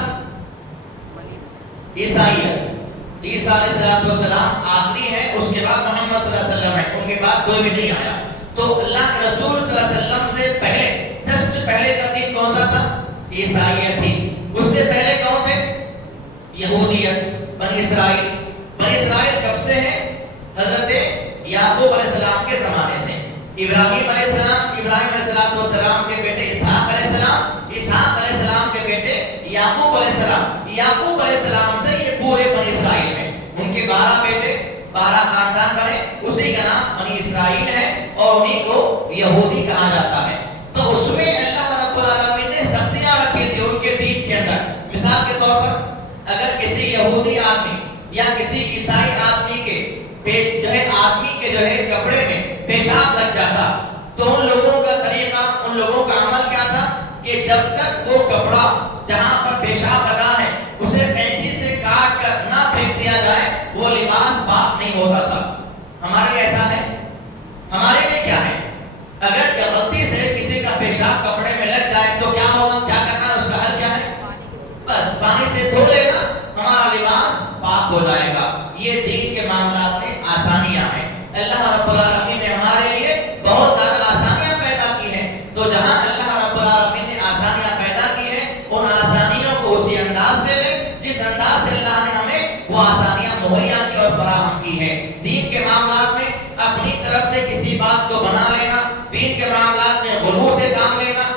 عیسائیت۔ عیسیٰ علیہ السلام آخری ہے، اس کے بعد محمد صلی اللہ علیہ وسلم ہے، ان کے بعد کوئی بھی نہیں آیا۔ تو اللہ کے رسول صلی اللہ علیہ وسلم سے پہلے، جسٹ پہلے کا دین کون سا تھا؟ عیسائیت تھی۔ اس سے پہلے کون تھے؟ یہودیت، بنی اسرائیل۔ بنی اسرائیل کب سے ہے؟ حضرت یعقوب علیہ السلام کے زمانے سے۔ ابراہیم علیہ السلام، ابراہیم علیہ السلام کے بیٹے اسحاق علیہ السلام، اسحاق علیہ السلام کے بیٹے یعقوب علیہ السلام، یعقوب علیہ السلام سے یہ پورے بنی اسرائیل ہیں۔ ان کے 12 بیٹے، 12 خاندان بنے، اسی کا نام بنی اسرائیل ہے، اور انہیں کو یہودی کہا جاتا ہے۔ تو اس میں اللہ رب العالمین نے سختیاں رکھی تھی ان کے دین کے اندر۔ مثال کے طور پر اگر کسی یہودی آدمی یا کسی عیسائی آدمی کے کپڑے میں پیشاب لگ جاتا، تو ان لوگوں کا طریقہ، ان لوگوں کا عمل کیا تھا کہ جب تک وہ کپڑا جہاں پر پیشاب لگا ہے اسے کینچی سے کاٹ کر نہ پھینک دیا جائے، وہ لباس پاک نہیں ہوتا تھا۔ ہمارے لیے ایسا ہے؟ ہمارے لیے کیا ہے؟ اگر غلطی سے کسی کا پیشاب کپڑے میں لگ جائے تو کیا ہوگا؟ کیا کرنا ہے؟ اس کا حل کیا ہے؟ بس پانی سے دھو لینا، ہمارا لباس پاک ہو جائے گا۔ یہ دین کے معاملات میں آسانیاں ہیں۔ اللہ رب العالمین نے ہمارے لیے بہت زیادہ آسانیاں پیدا کی ہیں۔ تو جہاں اللہ رب العالمین نے آسانیاں پیدا کی ہیں، ان آسانیوں کو اسی انداز سے لیں جس انداز سے اللہ نے ہمیں وہ آسانیاں مہیا کی اور فراہم کی ہیں۔ دین کے معاملات میں اپنی طرف سے کسی بات کو بنا لینا، دین کے معاملات میں غلو سے کام لینا،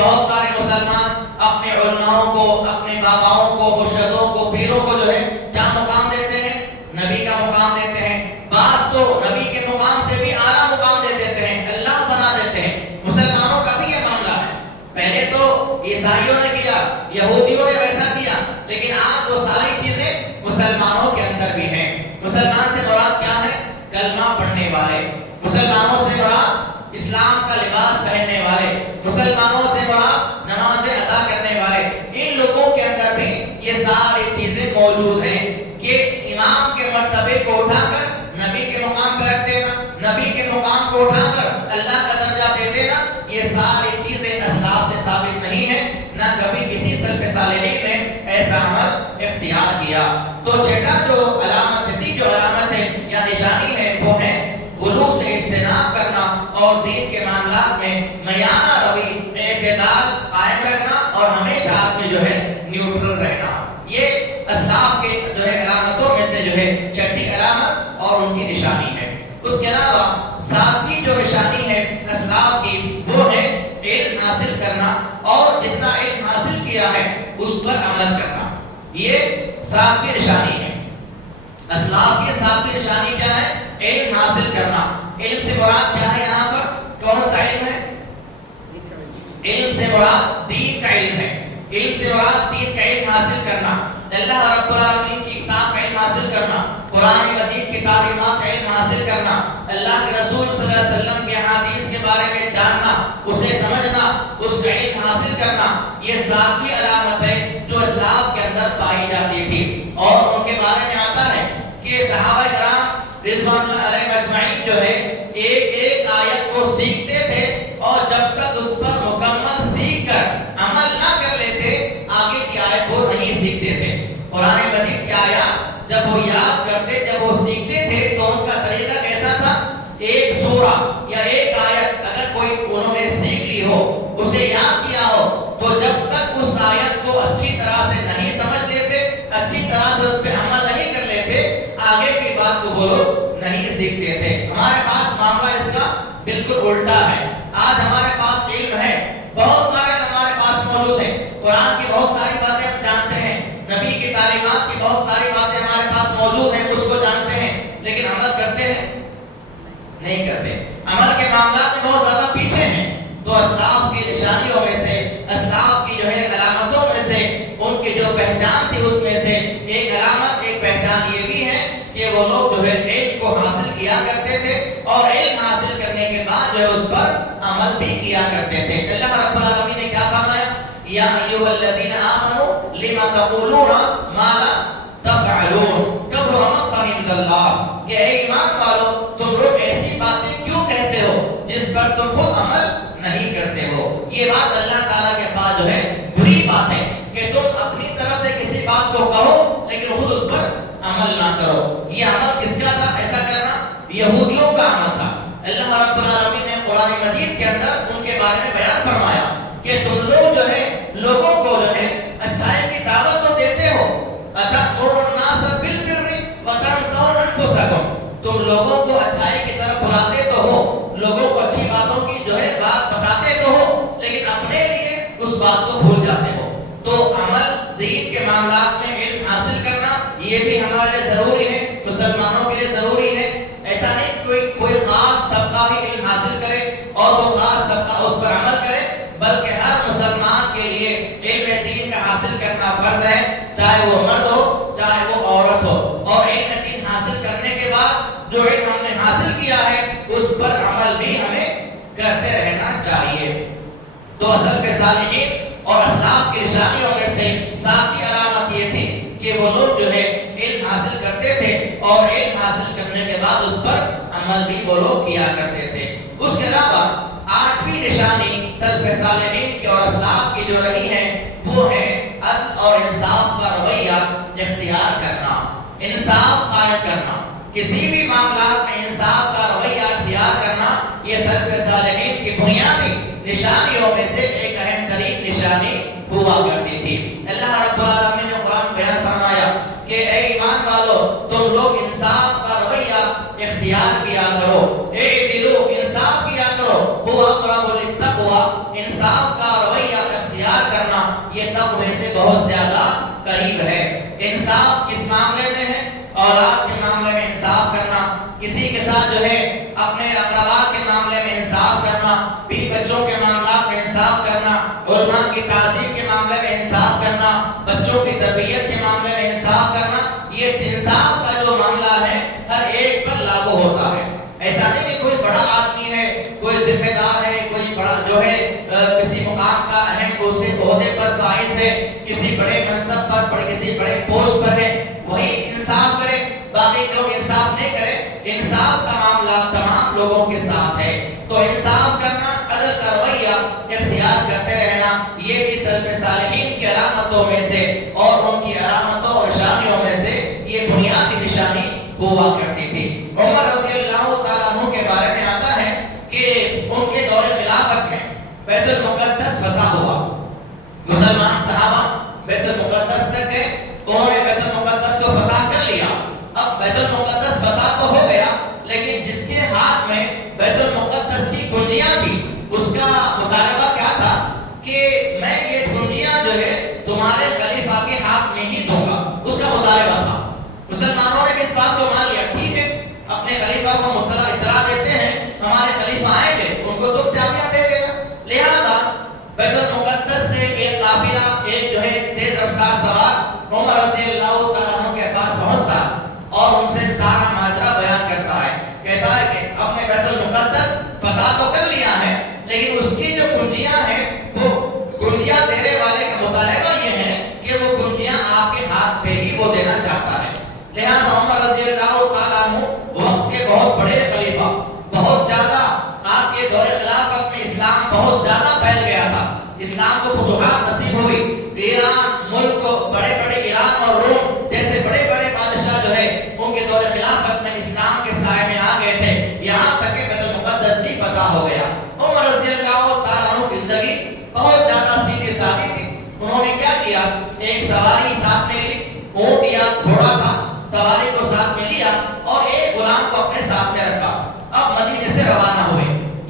بہت سارے مسلمان اپنے علماؤں کو، اپنے باباؤں کو، مرشدوں کو، پیروں کو جو ہے کیا مقام دیتے ہیں؟ نبی کا مقام دیتے ہیں. بعض تو نبی کے مقام سے بھی اعلیٰ مقام دے دیتے ہیں، اللہ بنا دیتے ہیں. مسلمانوں کا بھی یہ معاملہ ہے. پہلے تو عیسائیوں نے کیا، یہودیوں نے ویسا کیا، لیکن آج وہ ساری چیزیں مسلمانوں کے اندر بھی ہیں. مسلمان سے مراد کیا ہے؟ کلمہ پڑھنے والے. مسلمانوں سے مراد اسلام کا لباس پہننے والے. مسلمانوں سے مراد نمازیں ادا کرنے والے. ان لوگوں کے اندر بھی یہ ساری چیزیں موجود ہیں کہ امام کے مرتبے کو اٹھا کر نبی کے مقام پر رکھ دینا، نبی کے مقام کو اٹھا کر اللہ کا درجہ دے دینا. یہ ساری چیزیں اسلاف سے ثابت نہیں ہے، نہ کبھی کسی سلف صالحین نے ایسا عمل اختیار کیا. تو چھٹا جو علامت ہے یا نشانی ہے وہ ہے غلو سے اجتناب کرنا اور دین کے معاملات میں میانہ روی، اعتدال قائم رکھنا اور ہمیشہ آدمی جو ہے نیوٹرل رہنا. یہ اسلاف کے جو ہے علامتوں میں سے جو ہے چھٹی علامت اور ان کی نشانی ہے. اس کے علاوہ ساتویں جو نشانی ہے اسلاف کی وہ ہے علم حاصل کرنا اور جتنا علم حاصل کیا ہے اس پر عمل کرنا. یہ ساتویں نشانی ہے. اسلاف کی ساتویں نشانی کیا ہے؟ علم حاصل کرنا. علم سے مراد کیا ہے؟ یہاں پر کون سا علم ہے؟ علم سے مراد دین کا علم ہے. علم سے مراد دین کا علم حاصل کرنا، اللہ رب العالمین کی کتاب کا علم حاصل کرنا، قرآن مجید کی تعلیمات کا علم حاصل کرنا، اللہ کے رسول صلی اللہ علیہ وسلم کے حدیث کے بارے میں جاننا، اسے سمجھنا، اس کا علم حاصل کرنا. یہ ساتویں علامت ہے جو اسلاف کے اندر پائی جاتی تھی. اور ان کے بارے میں آتا ہے کہ صحابہ کرام رضوان اللہ علیہم اجمعین جو ہے ایک ایک آیت کو سیکھتے تھے اور جب تک اس پر مکمل سیکھ کر عمل نہ کر لیتے آگے کی آیت وہ نہیں سیکھتے تھے. قرآن مجید کی آیات جب وہ یاد کرتے، جب وہ سیکھتے تھے تو ان کا طریقہ کیسا تھا؟ ایک سورہ یا ایک آیت اگر کوئی انہوں نے سیکھ لی ہو، اسے یاد کیا ہو، تو جب تک اس آیت کو اچھی طرح سے نہیں سمجھ لیتے، اچھی طرح سے اس پہ عمل نہیں کر لیتے، آگے کی بات کو وہ لوگ نہیں سیکھتے تھے. ہمارے پاس معاملہ اس کا بالکل الٹا ہے. آج ہمارے پاس علم ہے، بہت سارے ہمارے پاس موجود ہیں، قرآن کی بہت ساری باتیں ہم جانتے ہیں، نبی کی تعلیمات کی بہت ساری باتیں ہمارے پاس موجود ہیں، اس کو جانتے ہیں، لیکن عمل کرتے ہیں؟ نہیں کرتے. عمل کے معاملات میں بہت زیادہ پیچھے ہیں. تو اسلاف کی نشانیوں میں سے، اسلاف کی جو ہے علامتوں میں سے، ان کی جو پہچان تھی اس میں سے ایک علامت، ایک پہچان یہ بھی ہے کہ وہ لوگ جو ہے علم کو حاصل کیا کرتے تھے اور علم حاصل کرنے کے بعد جو ہے اس پر عمل بھی کیا کرتے تھے. اللہ رب العالمین نے کیا فرمایا؟ یا ایھا الذین آمنوا لما تقولون ما لا تفعلون کبر مقتا عند اللہ. کہ اے ایمان والو تم لوگ ایسی باتیں کیوں کہتے ہو جس پر تم خود عمل نہیں کرتے ہو. یہ بات اللہ تعالیٰ کے پاس جو ہے بری بات ہے کہ تم اپنی طرف سے کسی بات کو کہو لیکن خود اس پر عمل نہ کرو. یہ عمل کس کا تھا ایسا کرنا؟ یہودیوں کا عمل تھا. اللہ رب العالمین نے قرآن مجید کے اندر ان کے بارے میں بیان فرمایا کہ تم لوگ جو ہے لوگوں کو جو ہے اچھائی کی دعوت تو دیتے ہو، اتأمرون الناس بالبر وتنسون انفسکم. تم لوگوں کو اچھائی کی طرف بلاتے تو ہو، لوگوں کو اچھی باتوں کی جو ہے بات بتاتے تو ہو، لیکن اپنے لیے اس بات کو بھول جاتے ہو. تو عمل دین کے معاملات میں علم حاصل کرنا یہ بھی ہمارے لیے ضروری ہے، مسلمانوں کے لیے ضروری ہے. ایسا نہیں کوئی خاص طبقہ ہی علم حاصل کرے اور وہ خاص طبقہ اس پر عمل کرے، بلکہ ہر مسلمان کے لیے علم دین کا حاصل کرنا فرض ہے، چاہے وہ مرد ہو چاہے وہ عورت ہو. اور علم دین حاصل کرنے کے بعد جو علم ہم نے حاصل کیا ہے اس پر عمل بھی ہمیں کرتے رہنا چاہیے. تو اصل کے صالحین اور اسلاف کی نشانیوں میں سے ساتویں علامت یہ تھی کہ وہ لوگ جو ہے علم حاصل کرتے تھے اور علم حاصل کرنے کے بعد اس پر عمل بھی وہ لوگ کیا کرتے تھے. اس کے علاوہ آٹھویں نشانی سلف صالحین کی اور اسلاف کی جو رہی ہے وہ ہے عدل اور انصاف کا رویہ اختیار کرنا، انصاف قائم کرنا. کسی بھی معاملات میں انصاف کا رویہ اختیار کرنا یہ سلف صالحین کی بنیادی نشانیوں میں سے ایک اہم ترین نشانی ہوا کرتی تھی. اللہ رب العالمین نے قرآن بیان فرمایا کہ اے ایمان والو تم لوگ انصاف کا رویہ اختیار کیا کرو، اعدلوا انصاف کیا کرو، هو اقرب للتقوى. انصاف کا رویہ بہت زیادہ قریب ہے۔ انصاف کس معاملے میں ہے؟ اولاد کے معاملے میں انصاف کرنا، کسی کے ساتھ جو ہے اپنے اقربا کے معاملے میں انصاف کرنا، بیوی بچوں کے معاملات میں انصاف کرنا، علماء کی تعظیم کے معاملے میں انصاف کرنا، بچوں کی تربیت کے معاملے میں انصاف کرنا، یہ انصاف کا جو معاملہ ہے ہر ایک پر لاگو ہوتا ہے۔ ایسا نہیں کہ کوئی بڑا آدمی ہے، کوئی ذمہ دار ہے، کوئی بڑا جو ہے کسی مقام کا اہم عہدے پر فائز ہے، کسی بڑے منصب پر، کسی بڑے پوسٹ پر ہے، وہی انصاف کرے، باقی لوگ انصاف نہیں کرے۔ انصاف کا معاملہ تمام لوگوں کے ساتھ ہے، تو انصاف کرنا، عدل کا رویہ اختیار کرتے رہنا، یہ بھی سلف صالحین کی علامتوں میں سے اور ان کی علامتوں اور نشانیوں میں سے یہ بنیادی نشانی ہوا کرتی تھی۔ عمر رضی اللہ تعالیٰ عنہ کے بارے میں آتا ہے کہ ان کے دور خلافت میں بیت المقدس فتح ہوا، مسلمان صحابہ بیت المقدس تک گئے، انہوں نے بیت المقدس کو فتح کر لیا۔ اب بیت المقدس فتح تو ہو گیا، لیکن جس کے ہاتھ میں بیت المقدس کی کنجیاں تھی، اس کا مطالبہ کیا تھا کہ میں یہ کنجیاں جو ہے تمہارے خلیفہ کے ہاتھ میں ہی دوں گا، اس کا مطالبہ تھا۔ مسلمانوں نے اس بات کو مان لیا، ٹھیک ہے، اپنے خلیفہ کو اطلاع دیتے ہیں، ہمارے خلیفہ آئیں گے، ان کو تم چابیاں دے دینا۔ لہذا بیت المقدس سے ایک قافلہ، ایک جو ہے تیز رفتار سوار عمر رضی اللہ تعالیٰ عنہ کے پاس پہنچتا اور ان سے سارا ماجرا بیان کرتا ہے، کہتا ہے کہ ہم نے بیت المقدس فتح تو کر لیا ہے، لیکن اس کی جو کنجیاں ہیں، وہ کنجیاں دینے والے کا مطالبہ یہ ہے کہ وہ کنجیاں آپ کے ہاتھ پہ ہی وہ دینا چاہتا ہے۔ لہذا عمر رضی اللہ تعالیٰ عنہ وقت کے بہت بڑے خلیفہ، بہت زیادہ آپ کے دور خلافت میں اسلام بہت زیادہ پھیل گیا تھا، اسلام کو فتوحات نصیب ہوئی، ایران ملک کو بڑے بڑے ایران اور روم جیسے بڑے بڑے بادشاہ جو ہے ان کے دور خلافت میں اسلام کے سائے میں آ گئے تھے، یہاں تک کہ بیت المقدس بھی فتح ہو گیا۔ عمر رضی اللہ تعالیٰ عنہ کی زندگی بہت زیادہ سیدھی سادی تھی۔ انہوں نے کیا کیا، ایک سواری ساتھ میں لی، اونٹ یا گھوڑا تھا، سواری کو ساتھ میں لیا اور ایک غلام کو اپنے ساتھ میں رکھا۔ اب مدینے سے روانہ ہوئے۔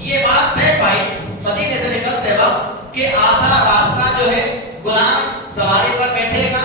یہ بات طے پائی مدینے سے نکلتے وقت کہ آدھا راستہ جو ہے غلام سواری پر بیٹھے گا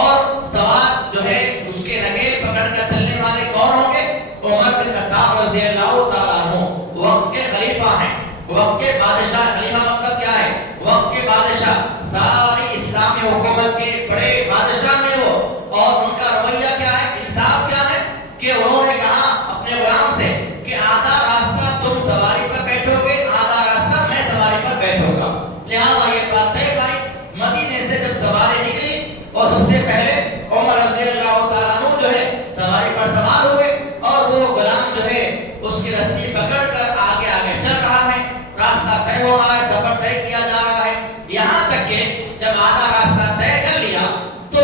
اور سوار جو ہے اس کے نگیل پکڑ کر چلنے والے کون ہوں گے؟ عمر بن خطاب رضی اللہ تعالیٰ عنہ وقت کے خلیفہ ہیں، وقت کے بادشاہ۔ خلیفہ مطلب کیا ہے؟ وقت کے بادشاہ، ساری اسلامی حکومت کے بڑے بادشاہ ہیں وہ، اور ان کا رویہ کیا ہے، انصاف کیا ہے کہ انہوں نے کہا اپنے غلام سے کہ آدھا راستہ تم سواری پر بیٹھو گے، آدھا راستہ میں سواری پر بیٹھوں گا۔ لہٰذا یہ بات طے پائی۔ مدینے سے جب سواری نکلی اور سب سے پہلے عمر رضی اللہ تعالیٰ عنہ جو ہے سواری پر سوار ہوئے اور وہ غلام جو ہے اس کی رسی پکڑ کر آگے آگے چل رہا ہے، راستہ طے ہو رہا ہے، سفر طے کیا جا رہا ہے، یہاں تک کہ جب آدھا راستہ طے کر لیا تو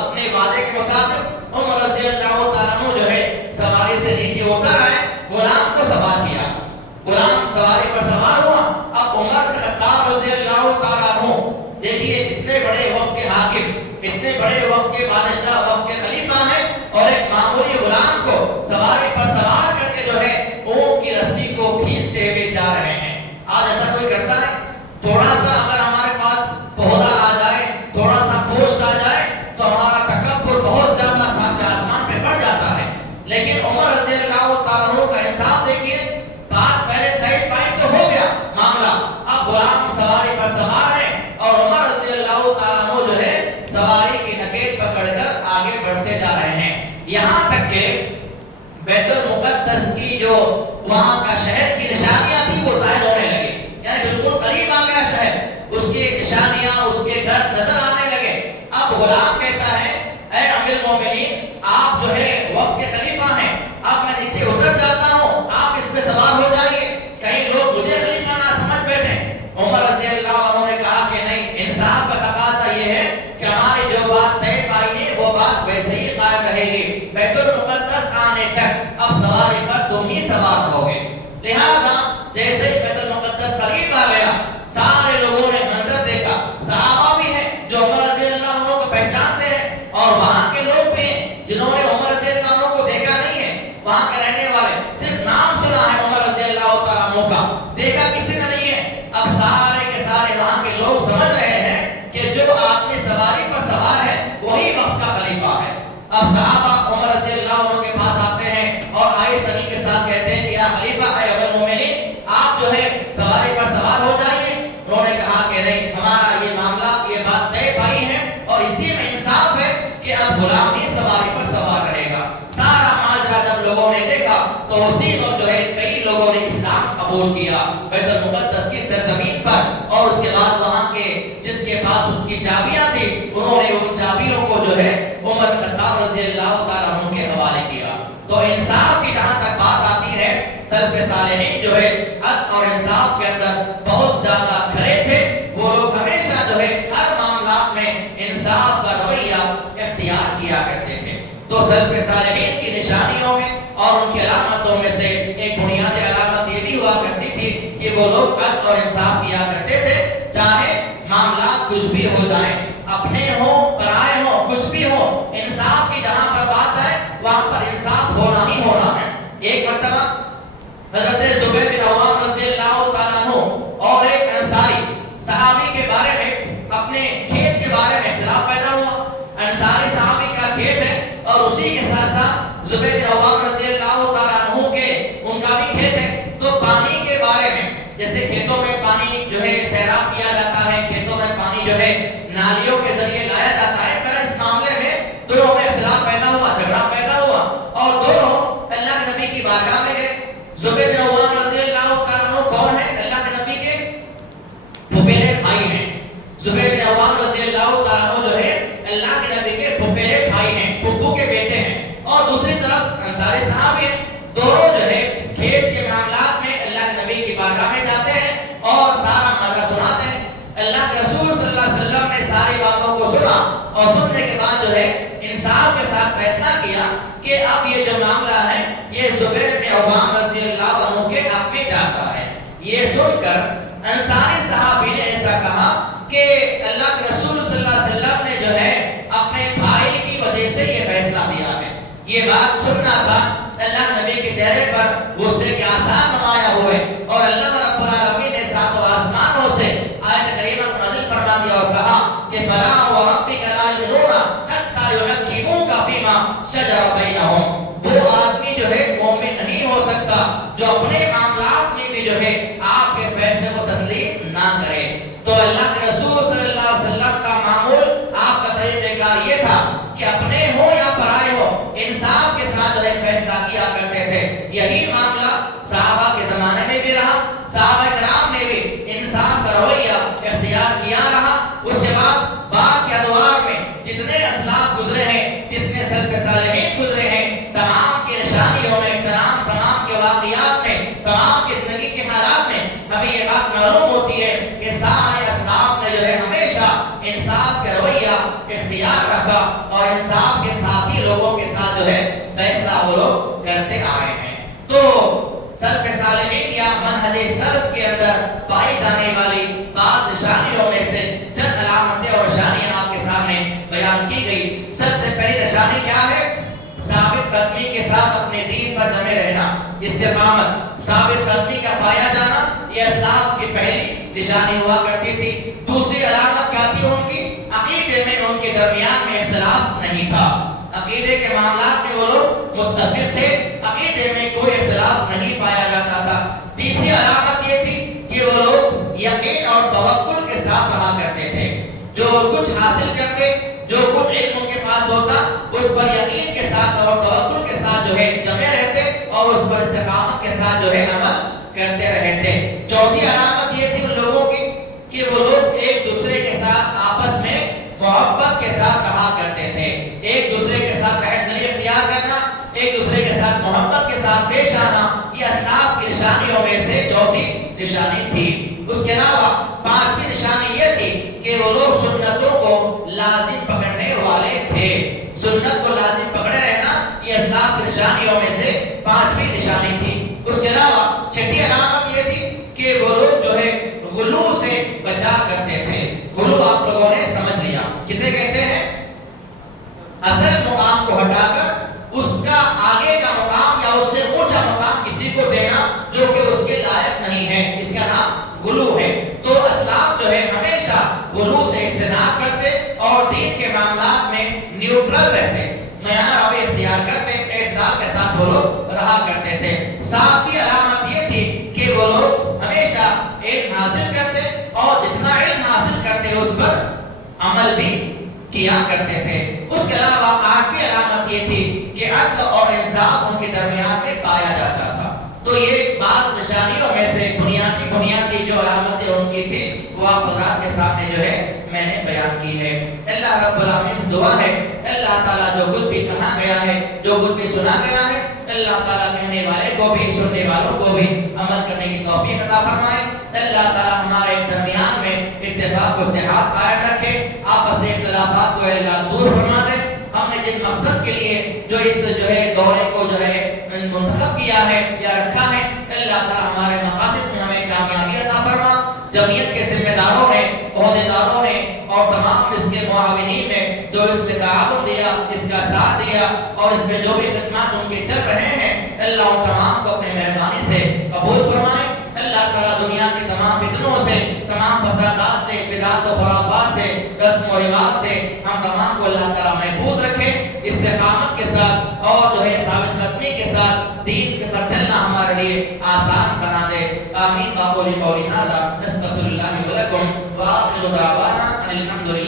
اپنے وعدے کے مطابق عمر رضی اللہ تعالیٰ عنہ جو ہے سواری سے نیچے اتر آئے، غلام کو سوار کیا، غلام سواری پر سوار ہوا۔ اب عمر بن خطاب رضی اللہ تعالیٰ عنہ دیکھیے اتنے بڑے وقت کے حاکم، اتنے بڑے وقت کے بادشاہ، وقت کے خلیفہ ہیں، اور ایک معمولی غلام کو سواری پر سوار کر کے جو ہے اونٹ کی رسی کو کھینچتے ہوئے جا رہے ہیں۔ آج ایسا کوئی کرتا ہے؟ تھوڑا سا اگر ہمارے پاس عہدہ آ جائے، تھوڑا سا پوسٹ آ جائے تو ہمارا تکبر بہت زیادہ آسمان پہ بڑھ جاتا ہے، لیکن عمر رضی اللہ تعالیٰ عنہ کا انصاف دیکھیے، بات پہلے طے پائی تو ہو گیا معاملہ، اب غلام سواری پر سوار ہے اور عمر رضی اللہ تعالیٰ عنہ جو ہے سواری کی نکیل پکڑ کر آگے بڑھتے جا رہے ہیں، یہاں تک کہ بیت المقدس کی جو وہاں کا شہر کی نشانیاں تھی وہ ظاہر ہونے لگی، یعنی بالکل قریب آ گیا شہر، اس کی نشانیاں، اس کے گھر نظر آنے لگے۔ اب غلام کہتا ہے اے امیر المومنین، آپ جو ہے وقت کے خلیفہ ہیں، اب میں نیچے اتر جاتا ہوں، آپ اس پہ سوار ہو جائیے، کہیں لوگ مجھے خلیفہ نہ سمجھ بیٹھے۔ عمر رضی اللہ عنہ نے کہا کہ نہیں، انصاف کا تقاضا یہ ہے کہ ہماری جو بات طے پائی ہے وہ بات ویسے ہی قائم رہے گی، بیت المقدس آنے تک اب سواری پر تم ہی سوار رہو گے۔ لہذا جیسے ہی بیت المقدس قریب آ گیا، سارے لوگوں نے منظر دیکھا، صحابہ بھی ہیں جو عمر رضی اللہ عنہ کو پہچانتے ہیں اور وہاں کے لوگ بھی ہیں جنہوں نے عمر رضی اللہ عنہ کو دیکھا نہیں ہے، وہاں کے رہنے والے صرف نام سنا ہے عمر رضی اللہ تعالیٰ عنہ کا، دیکھا کسی نے نہیں ہے۔ اب سارے کے سارے وہاں کے لوگ سمجھ رہے ہیں کہ جو آپ نے سواری پر اب صحابہ عمر رضی اللہ عنہ کے پاس آتے ہیں اور آئے سنی کے ساتھ کہتے ہیں کہ یا خلیفہ اے ابو المومنین آپ جو ہے سواری پر سوار ہو جائیے. انہوں نے کہا کہ نہیں، ہمارا یہ معاملہ، یہ بات طے پائی ہے اور اسی میں انصاف ہے کہ اب غلام ہی سواری پر سوار رہے گا. سارا ماجرا جب لوگوں نے دیکھا تو اسی وقت جو ہے کئی لوگوں نے اسلام قبول کیا بیت المقدس کی سرزمین پر. اور اس کے بعد وہاں کے جس کے پاس ان کی چابیاں تھی، انہوں نے ان چابیوں کو جو ہے عمر بن خطاب رضی اللہ تعالیٰ عنہ کے حوالے کیا. تو انصاف کی جہاں تک بات آتی ہے، سلف صالحین جو ہے عدل اور انصاف کے اندر بہت زیادہ کھڑے تھے. وہ لوگ ہمیشہ جو ہے ہر معاملات میں انصاف کا رویہ اختیار کیا کرتے تھے. تو سلف صالحین کی نشانیوں میں اور ان کی علامتوں میں سے ایک بنیادی علامت یہ بھی ہوا کرتی تھی کہ وہ لوگ عدل اور انصاف کیا کرتے تھے. چاہے معاملات کچھ بھی ہو جائیں، اپنے ہوں پرائے ہوں کچھ بھی ہو، انصاف کی جہاں پر بات ہے وہاں پر انصاف ہونا ہی ہونا ہے. ایک مرتبہ حضرت زبیر بن عوام رضی اللہ تعالیٰ عنہ اور ایک انصاری صحابی کے بارے میں اپنے کھیت کے بارے میں اختلاف پیدا ہوا. انصاری صحابی کا کھیت ہے اور اسی کے ساتھ ساتھ زبیر بن عوام رضی اللہ تعالیٰ عنہ کے ان کا بھی کھیت ہے. تو پانی کے بارے میں، جیسے کھیتوں میں پانی جو ہے سیراب کیا جاتا ہے، کھیتوں میں پانی جو ہے نالیوں کے ذریعے لایا جاتا ہے، پر اس معاملے میں دونوں میں اختلاف پیدا ہوا، جھگڑا پیدا ہوا اور دونوں اللہ کے نبی کی بارگاہ میں گئے. زبیر بن عوام رضی اللہ تعالیٰ عنہ کون ہے؟ اللہ کے نبی کے پھپھیرے بھائی ہیں. زبیر بن عوام رضی اللہ تعالیٰ عنہ جو ہے اللہ کے نبی کے پھپھیرے بھائی ہیں، پھپھو کے بیٹے ہیں. اور دوسری طرف انصاری صحابی ہیں. دونوں جو ہے کھیت کے معاملات میں اللہ کے نبی کی بارگاہ میں جاتے ہیں اور سارا معاملہ سناتے ہیں. اللہ کے رسول صلی اللہ علیہ وسلم نے ساری باتوں کو سنا اور سننے کے بعد جو ہے انصاف کے ساتھ فیصلہ کیا کہ اب یہ جو معاملہ ہے یہ زبیر بن عوام رضی اللہ عنہ کے حق میں جاتا ہے. یہ سن کر انصاری صحابی نے ایسا کہا کہ اللہ کے رسول صلی اللہ علیہ وسلم نے جو ہے اپنے بھائی کی وجہ سے یہ فیصلہ دیا ہے. یہ بات سننا تھا. اللہ نبی کے چہرے پر غصے کے آثار نمایاں ہوئے اور اللہ رب العالمین نے ساتوں آسمانوں سے آیت کریمہ کو نازل فرما دیا اور کہا کہ فلا وربک لا یؤمنون حتی یحکموک فیما شجر بینہم. وہ آدمی جو ہے مومن نہیں ہو سکتا جو اپنے معاملات میں بھی جو ہے آپ کے فیصلے کو تسلیم نہ کرے. تو اللہ کے رسول صلی اللہ علیہ وسلم کا معمول، آپ کا طریقہ کار یہ تھا کہ اپنے ہو یا پرائے ہو انصاف کے ساتھ جو ہے فیصلہ کیا کرتے تھے. یہی معاملہ صحابہ کے زمانے میں بھی رہا، صحابہ کرام نے بھی انصاف کا رویہ اختیار کیا رہا. اس کے بعد کے ادوار میں جتنے اسلاف گزرے ہیں، جتنے سلف صالحین گزرے ہیں، تمام کی نشانیوں میں، تمام کے واقعات میں، تمام کی زندگی کے حالات میں ہمیں یہ بات معلوم ہوتی ہے کہ سارے اسلاف نے جو ہے ہمیشہ انصاف کا رویہ اختیار رکھا اور انصاف کے ساتھ ہی لوگوں کے ساتھ جو ہے فیصلہ وہ لوگ کرتے آئے ہیں. تو سلف صالحین یا منہج سلف کے اندر پائی جانے والی بعض نشانیوں میں سے چند علامتیں اور نشانیاں آپ کے سامنے بیان کی گئی. سب سے پہلی نشانی کیا ہے؟ ثابت قدمی کے ساتھ اپنے دین پر جمے رہنا، استقامت، ثابت قدمی کا پایا جانا، یہ اسلاف کی پہلی نشانی ہوا کرتی تھی. دوسری علامت کیا تھی ان کی؟ عقیدے میں ان کے درمیان میں اختلاف نہیں تھا. عقیدے کے معاملات میں وہ لوگ متفق تھے، عقیدے میں کوئی اختلاف نہیں پایا جاتا تھا. تیسری علامت یہ تھی کہ وہ لوگ یقین اور توکل کے ساتھ رہا کرتے تھے. جو کچھ حاصل کرتے، جو کچھ علم ان کے پاس ہوتا، اس پر یقین کے ساتھ اور توکل کے ساتھ جو ہے جمے رہتے اور اس پر استقامت کے ساتھ جو ہے عمل کرتے رہتے. چوتھی علامت یہ تھی ان لوگوں کی کہ وہ لوگ ایک دوسرے کے ساتھ آپس میں محبت کے ساتھ رہا کرتے تھے. ایک دوسرے کے ساتھ رہن دلی اختیار کرنا، ایک دوسرے کے ساتھ محبت کے ساتھ پیش آنا، یہ اسلاف کی نشانیوں میں سے چوتھی نشانی تھی. اس کے علاوہ پانچویں نشانی یہ تھی کہ وہ لوگ سنتوں کو لازم پکڑنے والے تھے. سنت کو لازم پکڑے رہنا یہ اسلاف کی نشانیوں میں سے پانچویں نشانی تھی. اس کے علاوہ چھٹی علامت یہ تھی کہ وہ لوگ جو ہے غلو سے بچا کرتے تھے. غلو آپ لوگوں نے سمجھ لیا کسے کہتے ہیں؟ اصل مقام کو ہٹا کر اس کا آگے کا مقام یا اس سے اونچا مقام کسی کو دینا جو کہ اس کے لائق نہیں ہے، اس کا نام غلو ہے. تو اسلاف جو ہے ہمیشہ غلو سے اجتناب کرتے اور دین کے معاملات میں نیوٹرل رہتے. میانہ ساتھ کی علامت یہ تھی کہ وہ لوگ ہمیشہ علم حاصل کرتے اور جتنا علم حاصل کرتے اس پر عمل بھی کیا کرتے تھے. اس کے علاوہ آٹھویں علامت یہ تھی کہ عدل اور انصاف ان کے درمیان میں پایا جاتا تھا. تو یہ بعض نشانیوں میں سے بنیادی جو علامتیں ان کی تھی وہ آپ حضرات کے سامنے جو ہے میں نے بیان کی ہے. اللہ رب العالمین سے دعا ہے اللہ تعالیٰ جو کچھ بھی کہا گیا ہے جو کچھ بھی سنا گیا ہے اللہ تعالیٰ کہنے والے کو بھی سننے والوں کو بھی عمل کرنے کی توفیق عطا فرمائے. اللہ تعالیٰ ہمارے درمیان میں اتفاق و اتحاد قائم رکھے. آپس اختلافات کو اللہ دور فرما دے. ہم نے جن مقصد کے لیے جو اس جو ہے دورے کو جو ہے منتخب کیا ہے یا رکھا ہے اللہ تعالیٰ ہمارے مقاصد میں ہمیں کامیابی عطا فرما. جمعیت کے ذمہ داروں نے عہدیداروں نے اور تمام اس کے معاونین نے جو اس میں تعاون دیا اس کا ساتھ دیا اور اس میں جو بھی خدمات ان کے چل رہے ہیں اللہ ان تمام کو اپنے مہربانی سے قبول فرمائے. اللہ تعالیٰ دنیا کے تمام فتنوں سے تمام فسادات سے بدعات و خرافات سے رسم و رواج سے ہم تمام کو اللہ تعالیٰ محفوظ رکھے. استقامت کے ساتھ اور جو ہے ثابت قدمی کے ساتھ دین کے پر چلنا ہمارے لیے آسان بنا دے. آمین. باقولی قولی ھذا نستغفر اللہ ولکم وآخر دعوانا الحمدللہ.